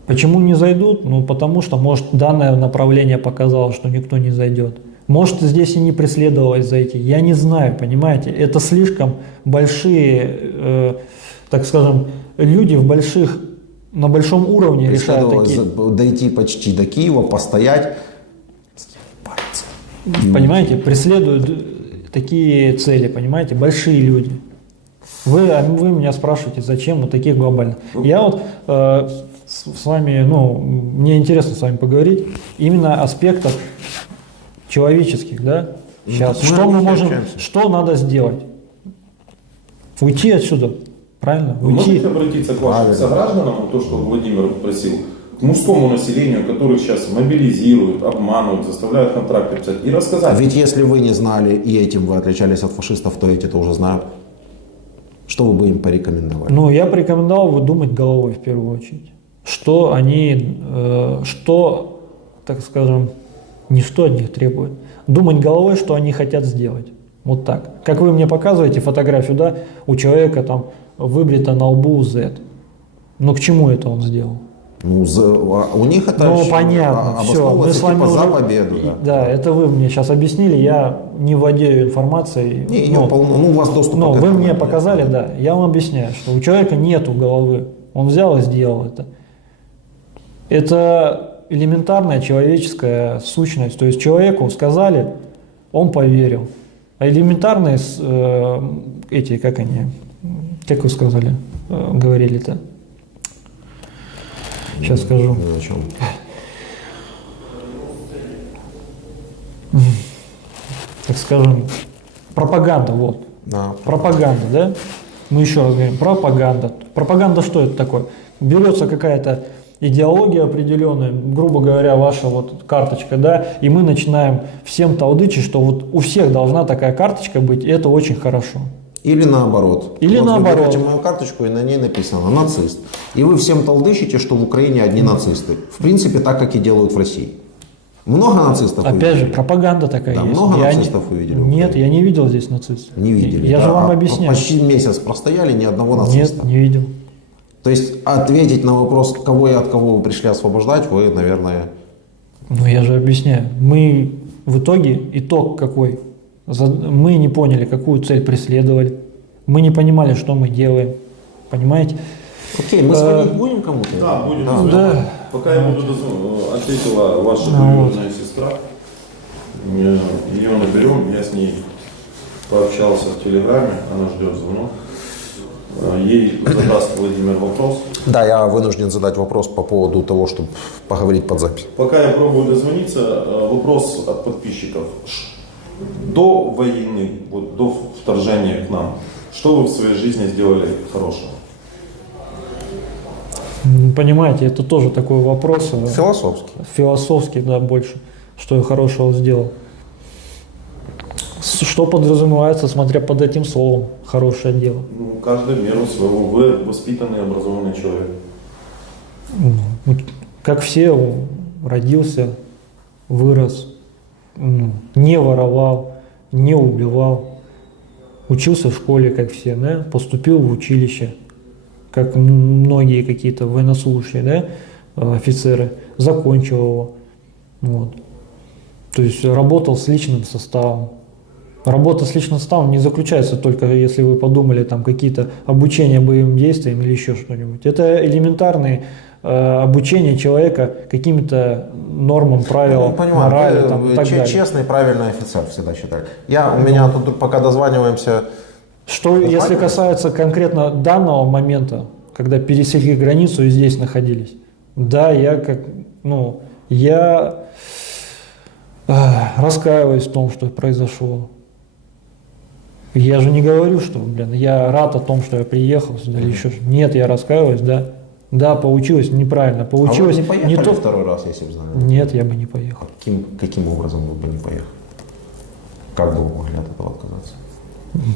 Почему не зайдут? Ну, потому что, может, данное направление показало, что никто не зайдет. Может, здесь и не преследовалось зайти. Я не знаю, понимаете? Это слишком большие, так скажем, люди на большом уровне решают такие. Дойти почти до Киева, постоять. Понимаете? Преследуют такие цели, понимаете? Большие люди. Вы меня спрашиваете, зачем вот таких глобальных. Я вот с вами, мне интересно с вами поговорить именно аспектов человеческих, да? Сейчас. мы Что мы можем, общаемся. что надо сделать? Уйти отсюда, правильно? Вы Уйти. можете обратиться к вашим согражданам, то, что Владимир просил, к мужскому населению, которых сейчас мобилизируют, обманывают, заставляют контракты писать, и рассказать. Ведь если вы не знали и этим вы отличались от фашистов, то эти-то уже знают. Что вы бы им порекомендовали? Ну, я бы рекомендовал бы думать головой в первую очередь. Что они, что, так скажем, не что от них требует. Думать головой, что они хотят сделать. Вот так. Как вы мне показываете фотографию, да, у человека там выбрито на лбу Z. Но к чему это он сделал? Ну, у них это Ну, понятно, все. Мы с вами за уже... победу. Да, это вы мне сейчас объяснили, я не владею информацией. Не, Ну, у вас доступ. ну, вы мне показали, да. Я вам объясняю, что у человека нету головы. Он взял и сделал это. Это элементарная человеческая сущность. То есть человеку сказали, он поверил. А элементарные эти, как они, как вы сказали, говорили-то? Сейчас скажу. О чем? Так скажем, пропаганда, вот. Да. Пропаганда, да? Мы еще раз говорим, пропаганда. Пропаганда что это такое? Берется какая-то идеология определенная, грубо говоря, ваша вот карточка, да, и мы начинаем всем толдычить, что вот у всех должна такая карточка быть, и это очень хорошо. Или наоборот. Или вот наоборот. Вы берете мою карточку, и на ней написано «нацист». И вы всем толдычите, что в Украине одни нацисты. В принципе, так, как и делают в России. Много нацистов Опять увидели? же, пропаганда такая Да, есть. много Я нацистов увидели в Нет, Украине? я не видел здесь нацистов. Не видели. Я да? же вам А объясняю. Почти месяц простояли, ни одного нациста. Нет, не видел. То есть ответить на вопрос, кого и от кого вы пришли освобождать, вы, наверное... Ну, я же объясняю. Мы в итоге, итог какой? Мы не поняли, какую цель преследовали. Мы не понимали, что мы делаем. Понимаете? Окей, мы звонить будем кому-то? Да, будем. Да. Пока я буду ответила ваша двоюродная сестра. Ее наберем, я с ней пообщался в Телеграме, она ждет звонок. Ей задаст Владимир вопрос. Да, я вынужден задать вопрос по поводу того, чтобы поговорить под запись. Пока я пробую дозвониться, вопрос от подписчиков. До войны, вот до вторжения к нам, что вы в своей жизни сделали хорошего? Понимаете, это тоже такой вопрос. Философский. Философский, да, больше. Что я хорошего сделал. Что подразумевается, смотря под этим словом, хорошее дело? Ну, каждый в меру своего. Вы воспитанный, образованный человек. Ну, как все, родился, вырос, не воровал, не убивал, учился в школе, как все, да, поступил в училище, как многие какие-то военнослужащие, да, офицеры, закончил его. Вот. То есть работал с личным составом. Работа с личным составом не заключается только, если вы подумали, там какие-то обучения боевым действиям или еще что-нибудь. Это элементарные обучение человека каким-то нормам, правилам, морали, там, и так далее. Честный, правильный офицер всегда считаю. У меня тут пока дозваниваемся. Что, если касается конкретно данного момента, когда пересекли границу и здесь находились, да, я раскаиваюсь в том, что произошло. Я же не говорю, что, я рад о том, что я приехал сюда или еще что-то. Нет, я раскаиваюсь, да. Да, получилось неправильно. Получилось а вы бы не поехали не то второй раз, если бы знали? Нет, я бы не поехал. Каким образом вы бы не поехали? Как бы вы могли от этого отказаться?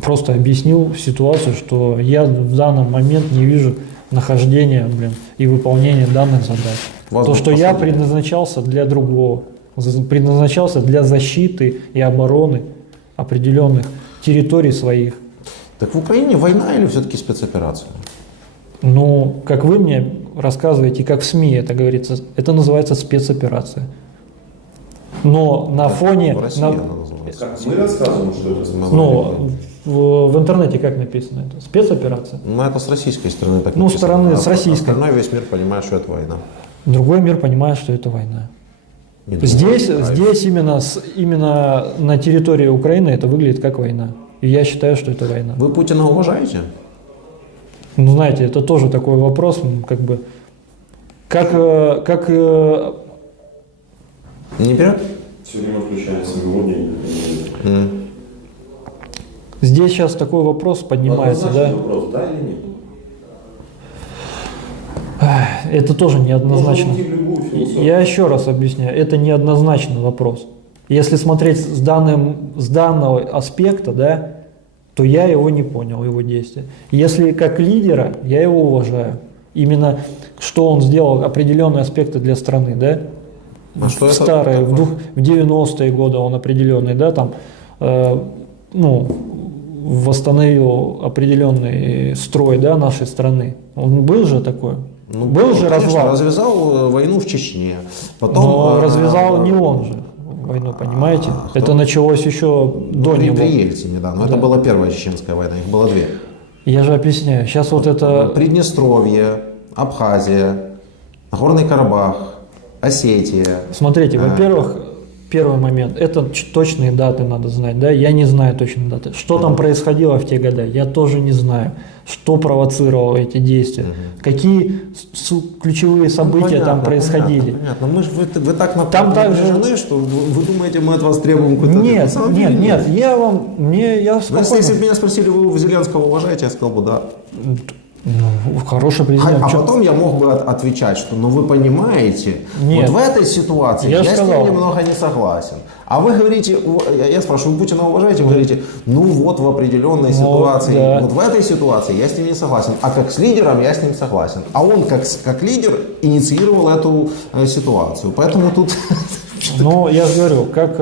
Просто объяснил ситуацию, что я в данный момент не вижу нахождения, и выполнения данных задач. То, что я предназначался для другого, предназначался для защиты и обороны определенных территорий своих. Так в Украине война или все-таки спецоперация? Ну, как вы мне рассказываете, как в СМИ это говорится, это называется спецоперация. Но на фоне... В России она называется. Как мы рассказываем, что это спецоперация? Ну, в интернете как написано это? Спецоперация. Ну, это с российской стороны так Ну, написано. стороны, с российской. Остальной весь мир понимает, что это война. Другой мир понимает, что это война. Здесь именно на территории Украины это выглядит как война. И я считаю, что это война. Вы Путина уважаете? Ну, знаете, это тоже такой вопрос, как Не берет? Все время включается мелодия. здесь сейчас такой вопрос поднимается, да? Вопрос, да или нет? Это тоже неоднозначно. Можно уйти в любую философию. Я еще раз объясняю, это неоднозначный вопрос. Если смотреть с данного аспекта, да, то я его не понял, его действия. Если как лидера, я его уважаю. Именно что он сделал определенные аспекты для страны, да? А что в это старые, такое? в 90-е годы он определенный, да, там, ну, восстановил определенный строй, да, нашей страны. Он был же такой? Ну, был же конечно, развал. развязал войну в Чечне. Потом, Но развязал не он же войну, понимаете? кто? Это началось еще до при, него. при Ельцине, да. Но это была первая чеченская война, их было две. Я же объясняю. Сейчас вот это... Приднестровье, Абхазия, Нагорный Карабах, Осетия. Смотрите, во-первых, первый момент, это точные даты надо знать, да, я не знаю точные даты. Что там происходило в те годы, я тоже не знаю. Что провоцировало эти действия, какие ключевые события там происходили. Понятно. Мы же, вы так Там также- напряжены, что вы думаете, мы от вас требуем какой-то... Нет, На самом деле нет, я Но спокойно. если бы меня спросили, вы Зеленского уважаете, я сказал бы да. Ну, хороший президент. А Чё- потом я мог бы отвечать, что ну вы понимаете, Нет. вот в этой ситуации Я я с сказал. ним немного не согласен. А вы говорите, я спрашиваю, вы Путина уважаете? Вы говорите, ну вот в определенной ситуации, да. вот в этой ситуации я с ним не согласен, а как с лидером я с ним согласен. А он как лидер инициировал эту ситуацию. Поэтому тут... Ну, я же говорю, как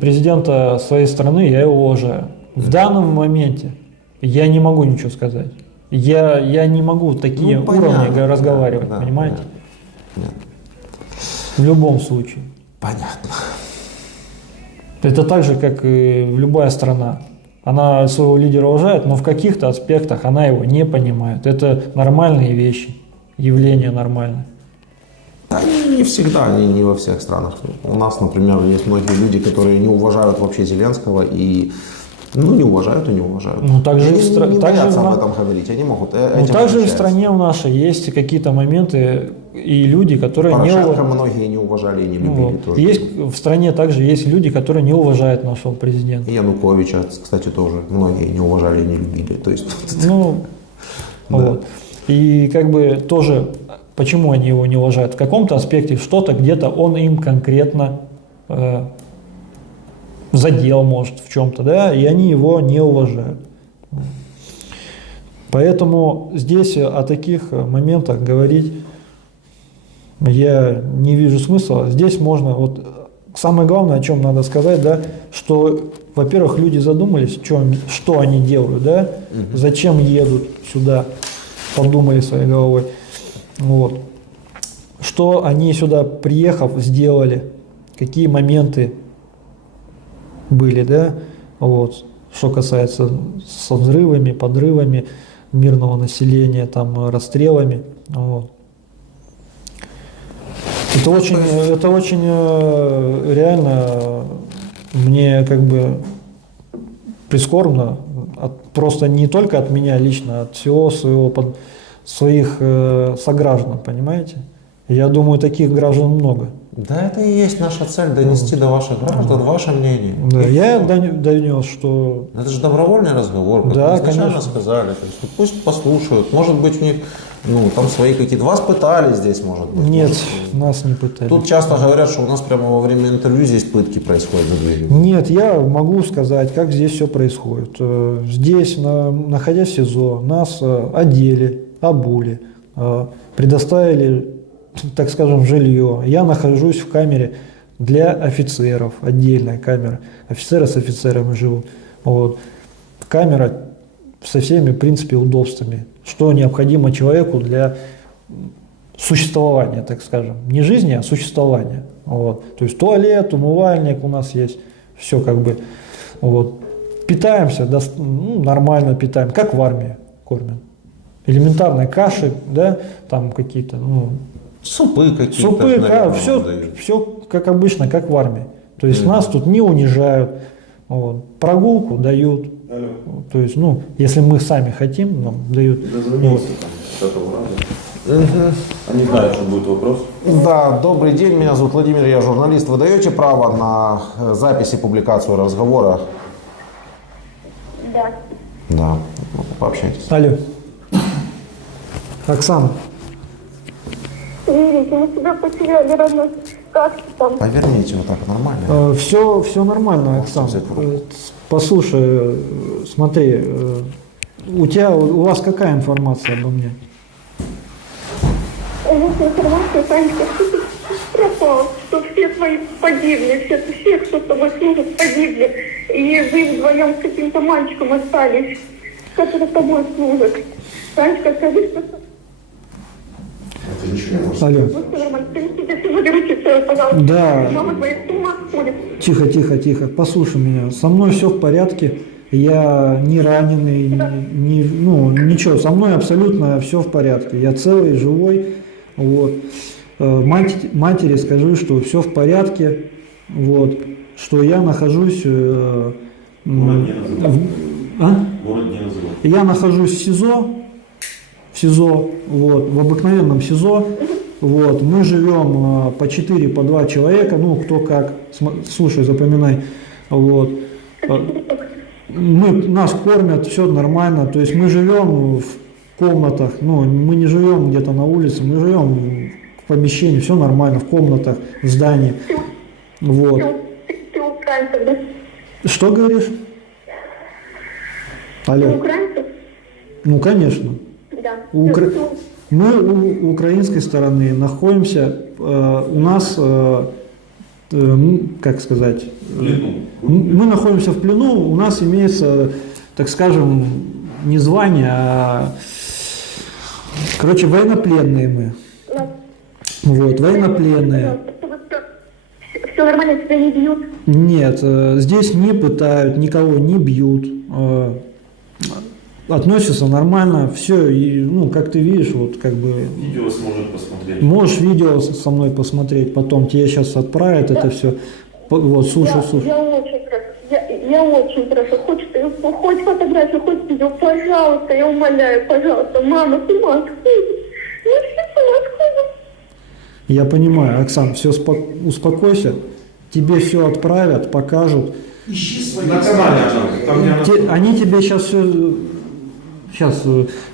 президента своей страны я его уважаю. В данном моменте я не могу ничего сказать. Я не могу такие Ну, понятно, уровни разговаривать, да, понимаете? Понятно. В любом случае. Понятно. Это так же, как и любая страна. Она своего лидера уважает, но в каких-то аспектах она его не понимает. Это нормальные вещи, явление нормальное. Да, не всегда, не во всех странах. У нас, например, есть многие люди, которые не уважают вообще Зеленского и не уважают и не уважают. Ну, так же они и в не так же боятся в об на- этом говорить, они могут Ну, этим также и в отличаются. стране в нашей есть какие-то моменты и люди, которые не Порошенко уважают. многие не уважали и не Ну, любили вот. тоже. Есть в стране также есть люди, которые не уважают нашего президента. И Януковича, кстати, тоже многие не уважали и не любили. То есть, Ну, вот. И как бы тоже, почему они его не уважают? В каком-то аспекте что-то где-то он им конкретно задел, может, в чем-то, да, и они его не уважают. Поэтому здесь о таких моментах говорить я не вижу смысла. Здесь можно, вот самое главное, о чем надо сказать, да, что, во-первых, люди задумались, что они делают, да, зачем едут сюда, подумали своей головой, вот, что они сюда, приехав, сделали, какие моменты были, да, вот, что касается со взрывами, подрывами мирного населения, там, расстрелами, вот. Это очень реально мне как бы прискорбно, просто не только от меня лично, а от всего своих сограждан, понимаете? Я думаю, таких граждан много. да, это и есть наша цель, донести до ваших граждан ваше мнение. Да, я донес, что Это же добровольный разговор, как Да, вы изначально конечно. сказали. То есть, пусть послушают. Может быть, у них там свои какие-то... Вас пытали здесь, может быть. нет, Может, нас не пытали. Тут часто говорят, что у нас прямо во время интервью здесь пытки происходят за дверью. Нет, я могу сказать, как здесь все происходит. Здесь, находясь в СИЗО, нас одели, обули, предоставили, так скажем, жилье. Я нахожусь в камере для офицеров, отдельная камера. Офицеры с офицерами живут. Вот. Камера со всеми, в принципе, удобствами, что необходимо человеку для существования, так скажем. Не жизни, а существования. Вот. То есть туалет, умывальник у нас есть, все как бы. Вот. Питаемся, нормально питаем, как в армии кормят. Элементарные каши, да, там какие-то, Супы какие-то. супы, наверное, все, дают. все как обычно, как в армии. То есть нас тут не унижают, вот. Прогулку дают. Алло. То есть, если мы сами хотим, нам дают. Дозвонился там с этого раза. Они знают, что будет вопрос. Да, добрый день, меня зовут Владимир, я журналист. Вы даете право на запись и публикацию разговора? Да. Да, пообщайтесь. Алло. Оксана, Верите, мы тебя потеряли, родной. Как ты там? Поверните вот так нормально. все нормально, Оксана. взять в руку? Послушай, смотри, у вас какая информация обо мне? У нас информация, Санечка, что ты пропал, что все твои погибли, все, кто с тобой служит, погибли. И вы вдвоем с каким-то мальчиком остались, который с тобой служит. Санечка, скажи, что... Это ничего не может. Алло. Ну, все нормально, ты себе сегодня руки целые, пожалуйста. Да. Мама твоя с ума сходит. Тихо, тихо, тихо. Послушай меня. Со мной все в порядке. Я не раненый, ничего. Со мной абсолютно все в порядке. Я целый, живой. Вот. Матери скажу, что все в порядке. Вот. Что я нахожусь... Город не называй. Город не называй. Я нахожусь в СИЗО, вот, в обыкновенном СИЗО. Вот, мы живем по 4, по 2 человека, ну, кто как. Слушай, запоминай. Вот. Нас кормят, все нормально. То есть мы живем в комнатах, ну, мы не живем где-то на улице, мы живем в помещении, все нормально, в комнатах, в здании. Вот. Ты украинцев, да? Что говоришь? Ты Алло. украинцев? Ну, конечно. Да. Мы у украинской стороны находимся, у нас, как сказать, мы находимся в плену, у нас имеется, так скажем, не звание, а, короче, военнопленные мы. Вот, военнопленные. Все нормально, тебя не бьют? Нет, здесь не пытают, никого не бьют. Относятся нормально, все, и, ну, как ты видишь, вот, как бы... Видео сможет посмотреть. Можешь видео со мной посмотреть, потом тебе сейчас отправят это все. Вот, слушай. Я очень прошу, хоть фотографию, хоть видео, пожалуйста, я умоляю, пожалуйста, мама, с ума сходит. Мы все с ума сходим. Я понимаю, Оксан, все, успокойся, тебе все отправят, покажут. На канале там не Они тебе сейчас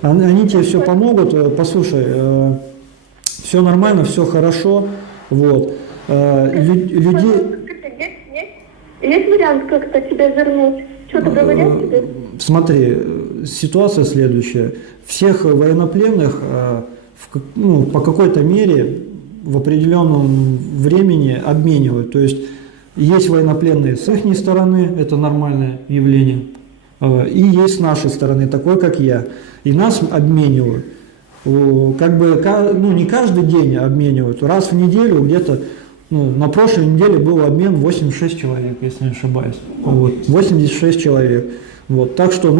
они тебе все помогут. Послушай, все нормально, все хорошо. Вот. Людей... Есть вариант как-то тебя вернуть? Что-то говорят тебе? Смотри, ситуация следующая. Всех военнопленных по какой-то мере в определенном времени обменивают. То есть есть военнопленные с их стороны, это нормальное явление, и есть с нашей стороны, такой как я. И нас обменивают. Как бы, не каждый день обменивают, раз в неделю где-то. На прошлой неделе был обмен 86 человек, если не ошибаюсь. Вот, 86 человек. Вот, так что,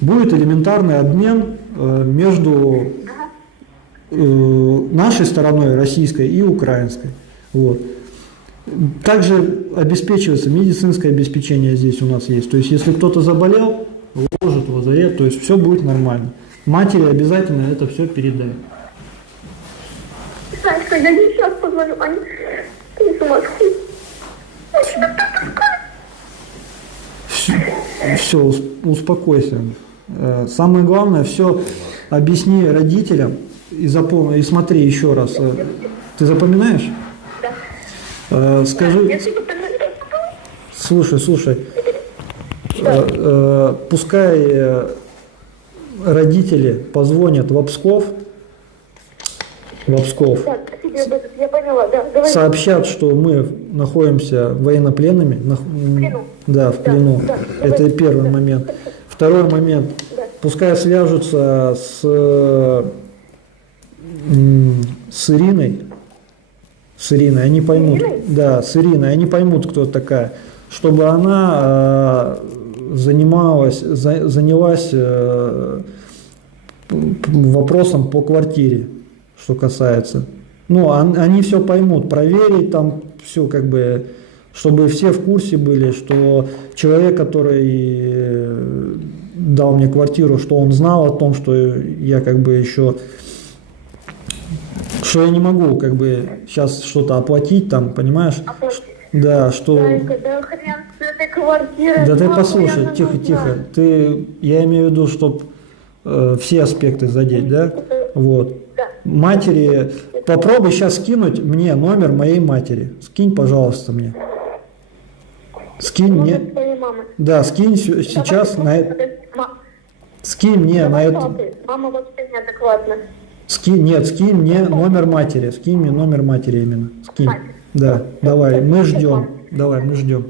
будет элементарный обмен между нашей стороной, российской, и украинской. Вот. Также обеспечивается медицинское обеспечение здесь у нас есть. То есть, если кто-то заболел, ложат в лазарет, то есть все будет нормально. Матери обязательно это все передай. Санечка, я ей сейчас позвоню, они с ума сходят. Все, успокойся. Самое главное, все объясни родителям и запомни, и смотри еще раз. Ты запоминаешь? Да. Скажи, слушай, пускай родители позвонят в Псков, Да, тебе будет, я поняла, да. Говори. сообщат, что мы находимся военнопленными, да, в плену. Да, Это давай. первый момент. Второй момент, пускай свяжутся с Ириной. С Ириной, они поймут. Да, с Ириной, они поймут, кто такая. Чтобы она занялась вопросом по квартире, что касается. Они все поймут, проверить там все, как бы, чтобы все в курсе были, что человек, который дал мне квартиру, что он знал о том, что я как бы еще, что я не могу как бы сейчас что-то оплатить там, понимаешь? Да, что... Зайка, да хрен с этой квартирой. Да ты Мама, послушай, я тихо. Я имею в виду, чтобы все аспекты задеть, да? Вот. Да. Матери, попробуй сейчас скинуть мне номер моей матери. Скинь, пожалуйста, мне. Скинь мне. Твоей мамы. Да, скинь сейчас на скинь мне на это. Мама вообще неадекватна. Скинь мне номер матери. Скинь мне номер матери именно. Скинь. Да, давай, мы ждем. Давай, мы ждем.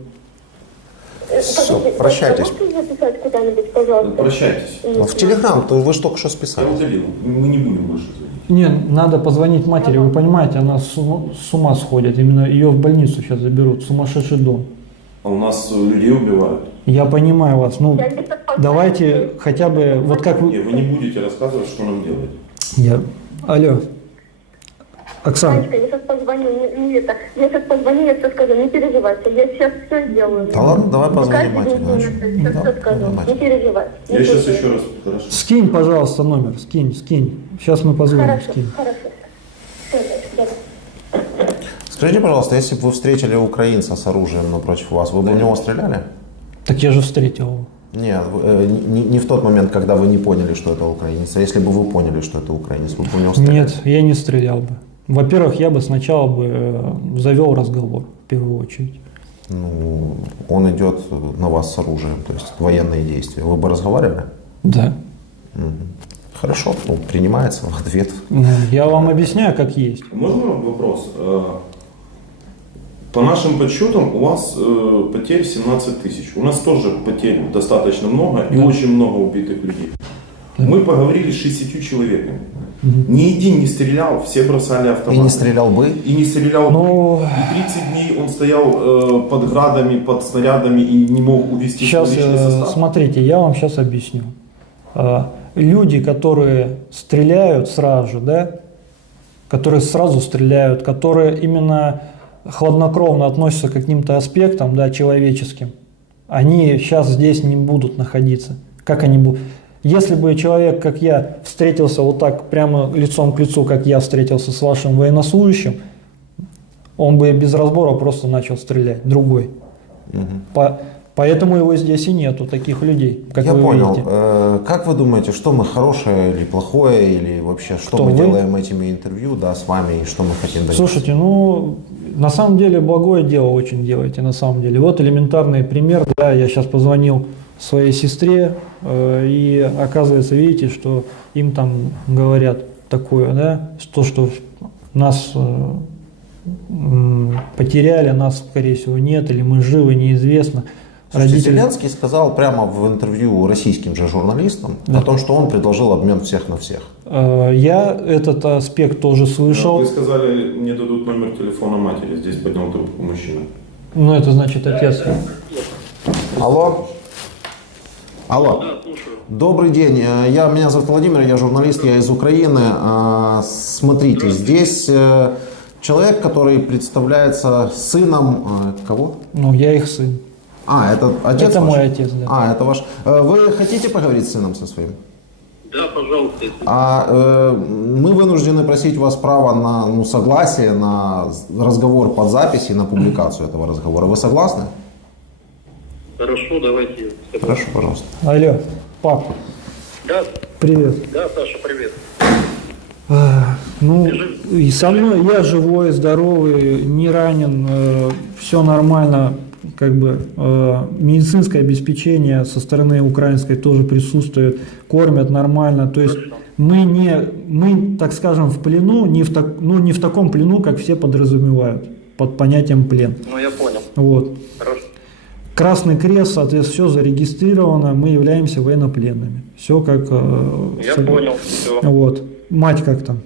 Все, прощайтесь. Можете записать куда-нибудь, пожалуйста? Прощайтесь. В Телеграм, то вы же только что Я списали. удалил. Мы не будем больше звонить. Не, надо позвонить матери, вы понимаете, она с ума сходит. Именно ее в больницу сейчас заберут, сумасшедший дом. А у нас людей убивают. Я понимаю вас, ну Я не совпадаю. давайте хотя бы, вот как Не, вы... вы не будете рассказывать, что нам делать. Я... Алло, Оксана, Танечка, я сейчас позвоню, не это. Я сейчас позвоню, я все скажу, не переживайте. Я сейчас все сделаю. Да ладно, давай позвоним Каждый матери. день значит. сейчас Да, все скажу. мать. Не переживай. Я сейчас еще раз. Хорошо. скинь, пожалуйста, номер, скинь. Сейчас мы позвоним, Хорошо, скинь. хорошо. Все, давай. Скажите, пожалуйста, если бы вы встретили украинца с оружием напротив вас, вы бы в него стреляли? Так я же встретил его. Нет, не в тот момент, когда вы не поняли, что это украинец. А если бы вы поняли, что это украинец, вы бы в него стреляли? Нет, я не стрелял бы. Во-первых, я бы сначала бы завел разговор, в первую очередь. Ну, он идет на вас с оружием, то есть военные действия. Вы бы разговаривали? Да. Хорошо, ну, принимается в ответ. Ну, я вам объясняю, как есть. Можно вопрос? По нашим подсчетам, у вас потерь 17 тысяч. У нас тоже потерь достаточно много и Да. очень много убитых людей. Да. Мы поговорили с 6 человеками. Ни один не стрелял, все бросали И автоматы. не стрелял бы? И не стрелял. Ну, И 30 дней он стоял под градами, под снарядами и не мог увести свой сейчас, личный состав. смотрите, я вам сейчас объясню. Люди, которые стреляют сразу же, да, которые сразу стреляют, которые именно хладнокровно относятся к каким-то аспектам, да, человеческим, они сейчас здесь не будут находиться. Как они будут? Если бы человек, как я, встретился вот так прямо лицом к лицу, как я встретился с вашим военнослужащим, он бы без разбора просто начал стрелять, другой. Поэтому его здесь и нету, таких людей, как Я вы понял. видите. Как вы думаете, что мы хорошее или плохое, или вообще, что Кто, мы вы? делаем этими интервью, да, с вами, и что мы хотим добиться? Слушайте, ну, на самом деле, благое дело очень делаете, на самом деле. Вот элементарный пример, да, я сейчас позвонил своей сестре, и оказывается, видите, что им там говорят такое, да, что нас потеряли, нас, скорее всего, нет, или мы живы, неизвестно. Слушайте, Родители- Зеленский сказал прямо в интервью российским же журналистам Да. о том, что он предложил обмен всех на всех. Я этот аспект тоже слышал. Вы сказали, мне дадут номер телефона матери. Здесь поднял трубку мужчина. Ну, это значит отец. Алло? Алло. Добрый день. Меня зовут Владимир, я журналист, я из Украины. Смотрите, здесь человек, который представляется сыном кого? Ну, я их сын. Это отец Это ваш? мой отец, да. Это ваш. Вы хотите поговорить с сыном со своим? Да, пожалуйста. Мы вынуждены просить у вас право на согласие на разговор под запись и на публикацию этого разговора. Вы согласны? Хорошо, давайте. Хорошо, пожалуйста. Алло, пап, Да, привет. да, Саша, привет. Ну, и со мной я живой, здоровый, не ранен, все нормально, как бы медицинское обеспечение со стороны украинской тоже присутствует, кормят нормально, то есть мы, так скажем, в плену, не в таком плену, как все подразумевают под понятием плен. Ну, я понял. Вот. Хорошо. Красный Крест, соответственно, все зарегистрировано, мы являемся военнопленными. Все как... Я понял, все. Вот. Мать как там?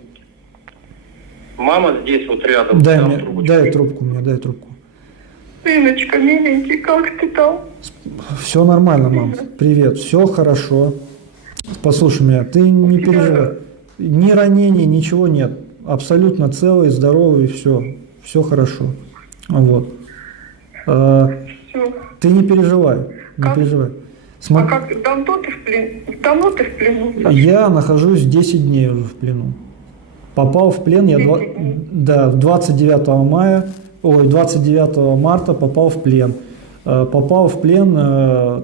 Мама здесь вот рядом. Дай Дам мне, трубочку. дай трубку мне, дай трубку. Сыночка, миленький, как ты там? Все нормально, мам. Привет, все хорошо. Послушай меня, ты не переживай. Ни ранений, ничего нет. Абсолютно целый, здоровый, все хорошо. Вот. Все. Ты не переживай, не Как? переживай. А как, давно ты в плену? Давно ты в плену? Саша? Я нахожусь 10 дней уже в плену. Попал в плен я 29 марта попал в плен. Попал в плен,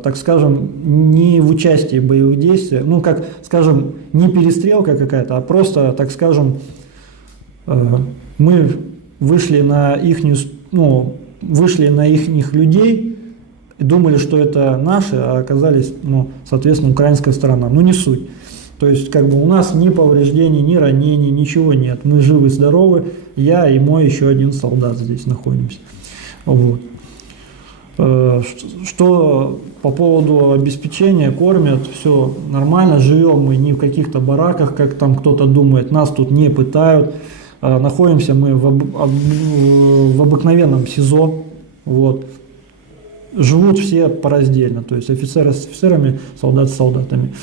так скажем, не в участии в боевых действиях, ну, как, скажем, не перестрелка какая-то, а просто, так скажем, мы вышли на ихних людей, и думали, что это наши, а оказались, ну, соответственно, украинская сторона. Ну, не суть. То есть, как бы у нас ни повреждений, ни ранений, ничего нет. Мы живы, здоровы. Я и мой еще один солдат здесь находимся. Вот. Что по поводу обеспечения, кормят, все нормально, живем мы не в каких-то бараках, как там кто-то думает, нас тут не пытают, находимся мы в обыкновенном СИЗО, вот. Живут все пораздельно, то есть офицеры с офицерами, солдат с солдатами,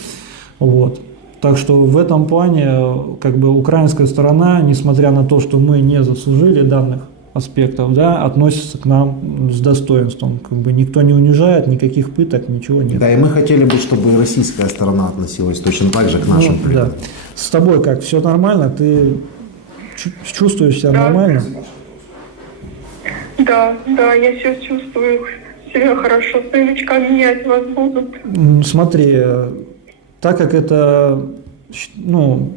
вот. Так что в этом плане, как бы, украинская сторона, несмотря на то, что мы не заслужили данных аспектов, да, относится к нам с достоинством. Как бы никто не унижает, никаких пыток, ничего нет. Да, и мы хотели бы, чтобы российская сторона относилась точно так же к нашим Ну, да. пленным. С тобой как? Все нормально? Ты чувствуешь себя нормально? Да, я сейчас чувствую себя хорошо. Сыночка, менять вас будут. Смотри, так как это, ну,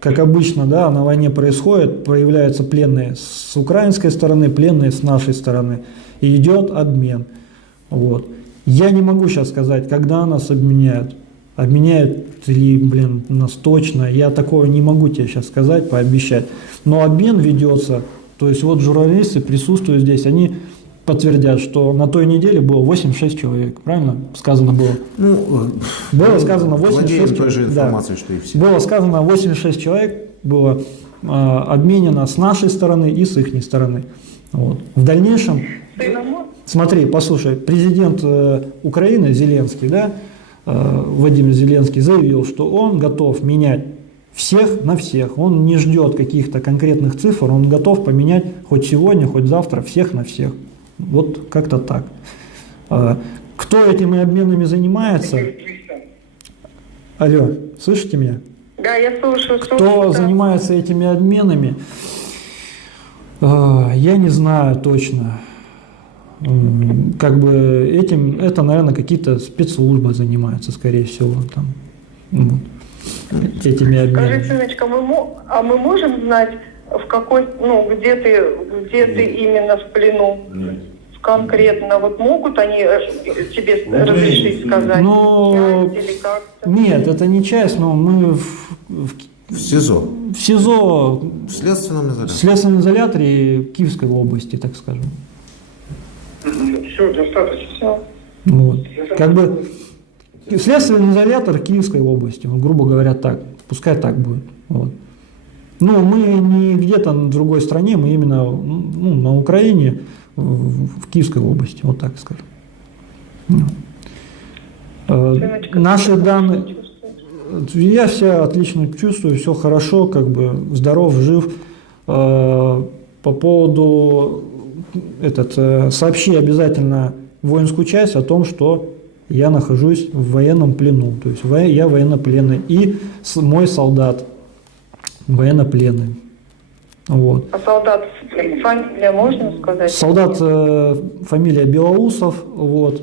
как обычно, да, на войне происходит, появляются пленные с украинской стороны, пленные с нашей стороны, и идет обмен. Вот. Я не могу сейчас сказать, когда нас обменяют. Обменяют ли, блин, нас точно, я такого не могу тебе сейчас сказать, пообещать. Но обмен ведется, то есть вот журналисты присутствуют здесь, они подтвердят, что на той неделе было 86 человек, правильно сказано было? Ну, Было сказано владеем 86 той же да. информацией, что и все. Было сказано 86 человек было обменено с нашей стороны и с их стороны. Вот. В дальнейшем, смотри, послушай, президент Украины Зеленский, да, Владимир Зеленский заявил, что он готов менять всех на всех. Он не ждет каких-то конкретных цифр, он готов поменять хоть сегодня, хоть завтра всех на всех. Вот как-то так. Кто этими обменами занимается? Алло, слышите меня? Да, я слушаю. Кто занимается этими обменами, я не знаю точно. Как бы этим, это, наверное, какие-то спецслужбы занимаются, скорее всего, там, вот, этими обменами. Скажи, сыночка, мы можем знать, в какой, ну, где ты именно в плену? Нет. Конкретно, вот могут они тебе разрешить сказать? Ну, часть или как-то? нет, это не часть, но мы В СИЗО. в СИЗО, В следственном изоляторе. в следственном изоляторе Киевской области, так скажем. Все, достаточно. Все. Вот. Как бы следственный изолятор Киевской области, вот, грубо говоря, так. Пускай так будет. Вот. Ну, мы не где-то в другой стране, мы именно, ну, на Украине, в Киевской области, вот так скажем. Сыночка, Наши ты данные... чувствуешь? Я себя отлично чувствую, все хорошо, как бы здоров, жив. По поводу сообщи обязательно воинскую часть о том, что я нахожусь в военном плену, то есть я военнопленный и мой солдат военнопленный. Вот. А солдат, фамилия можно сказать? Солдат, фамилия Белоусов, вот.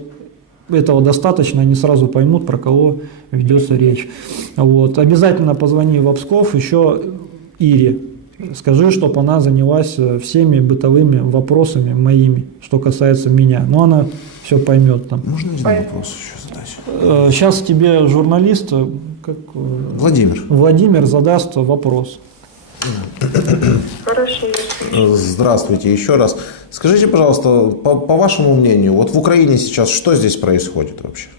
Этого достаточно, они сразу поймут, про кого ведется речь. Вот. Обязательно позвони в Псков еще Ире. Скажи, чтобы она занялась всеми бытовыми вопросами моими, что касается меня. Но она все поймет там. Можно один вопрос еще задать? Сейчас тебе журналист, как, Владимир задаст вопрос. Хорошо. Здравствуйте еще раз. Скажите, пожалуйста, по вашему мнению, вот в Украине сейчас что здесь происходит вообще?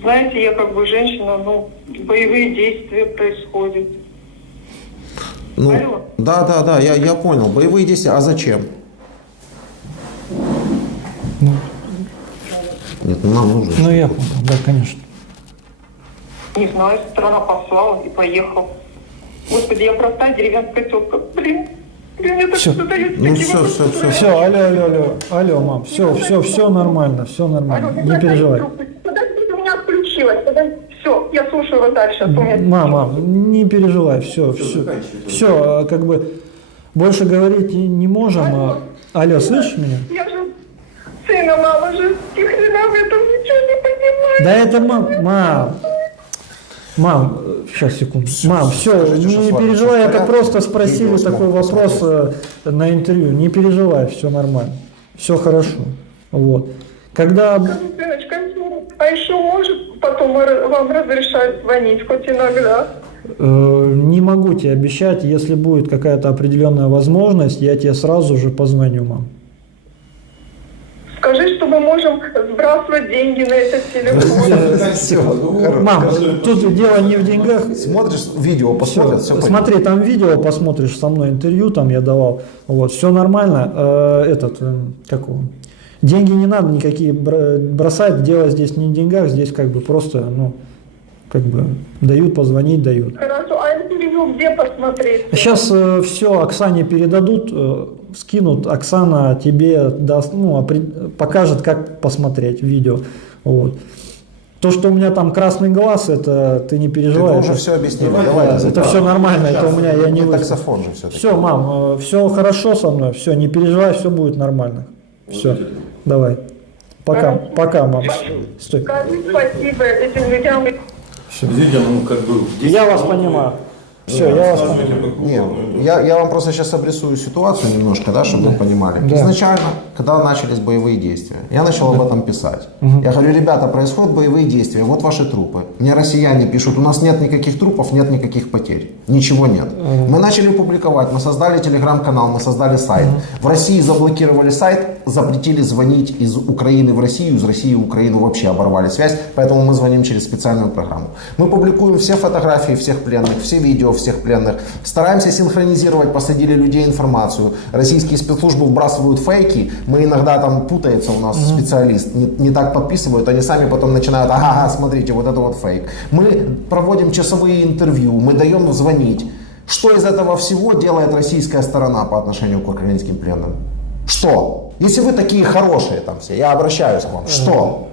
Знаете, я как бы женщина, ну, боевые действия происходят. Ну, Алло. да, я понял. Боевые действия, а зачем? Нет, ну нам нужно. Ну, я понял, да, конечно. Не знаю, страна послала и поехал. Господи, я простая деревенская тетка. Блин, мне так Всё. задают Ну такие все, вопросы. Все, алло, мам, все нормально, все Алло, нормально, не хватайте переживай. трубку. Подождите, у меня отключилось. Все, я слушаю вас дальше. А то у меня... Мам, не переживай, все, как бы больше говорить не можем. Алло, слышишь меня? Я же сына, мама же ни хрена в этом ничего не понимает. Да это мам, сейчас, секунду. Мам, все, скажите, что не с вами переживай, всё в это порядке? просто спросили Видео такой смогу вопрос на интервью. Не переживай, все нормально. Все хорошо. Вот. Когда Сыночка, а еще может потом вам разрешать звонить хоть иногда? не могу тебе обещать, если будет какая-то определенная возможность, я тебе сразу же позвоню, мам. Скажи, что мы можем сбрасывать деньги на этот телефон. Все, Мам, тут дело не в деньгах. смотришь, видео посмотрят, все Смотри, там видео посмотришь, со мной интервью там я давал. Вот, все нормально. Как его? Деньги не надо никакие бросать, дело здесь не в деньгах, здесь как бы просто, ну, как бы дают, позвонить дают. Хорошо, а интервью где посмотреть? Сейчас все Оксане передадут, скинут, Оксана тебе даст, ну, покажет, как посмотреть видео. Вот. То, что у меня там красный глаз, это ты не переживай. Ты уже все объяснил. Это все нормально, это у меня, я не выспал. таксофон же все-таки. Все, мам, все хорошо со мной, все, не переживай, все будет нормально. Все, давай. Пока, мам. Стой. Скажи спасибо этим людям. Видите, ну как бы... Я вас понимаю. Все, я вас понимаю. Не, я вам просто сейчас обрисую ситуацию немножко, да, чтобы вы понимали. Да. Изначально, когда начались боевые действия, я начал об этом писать. Я говорю, ребята, происходят боевые действия, вот ваши трупы. Мне россияне пишут, у нас нет никаких трупов, нет никаких потерь. Ничего нет. Мы начали публиковать, мы создали телеграм-канал, мы создали сайт. В России заблокировали сайт, запретили звонить из Украины в Россию, из России в Украину вообще оборвали связь, поэтому мы звоним через специальную программу. Мы публикуем все фотографии всех пленных, все видео всех пленных, стараемся синхронизировать, посадили людей информацию. Российские спецслужбы вбрасывают фейки, мы иногда там путается у нас специалист, не так подписывают, они сами потом начинают, ага, смотрите, вот это вот фейк. Мы проводим часовые интервью, мы даем звонить. Что из этого всего делает российская сторона по отношению к украинским пленным? Что? Если вы такие хорошие там все, я обращаюсь к вам, что?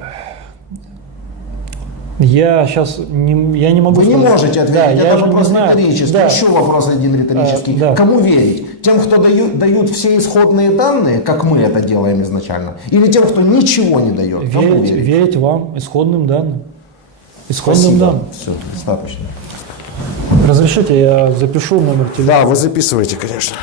Я сейчас я не могу Вы не сказать. можете ответить, Да, это я же не вопрос знаю. риторический. Да. Еще вопрос один риторический. Да. Кому верить? Тем, кто дают все исходные данные, как мы это делаем изначально? Или тем, кто ничего не дает? Кому Верить вам, исходным данным. Исходным Спасибо. данным. Все, достаточно. Разрешите, я запишу номер телефона. Да, вы записывайте, конечно.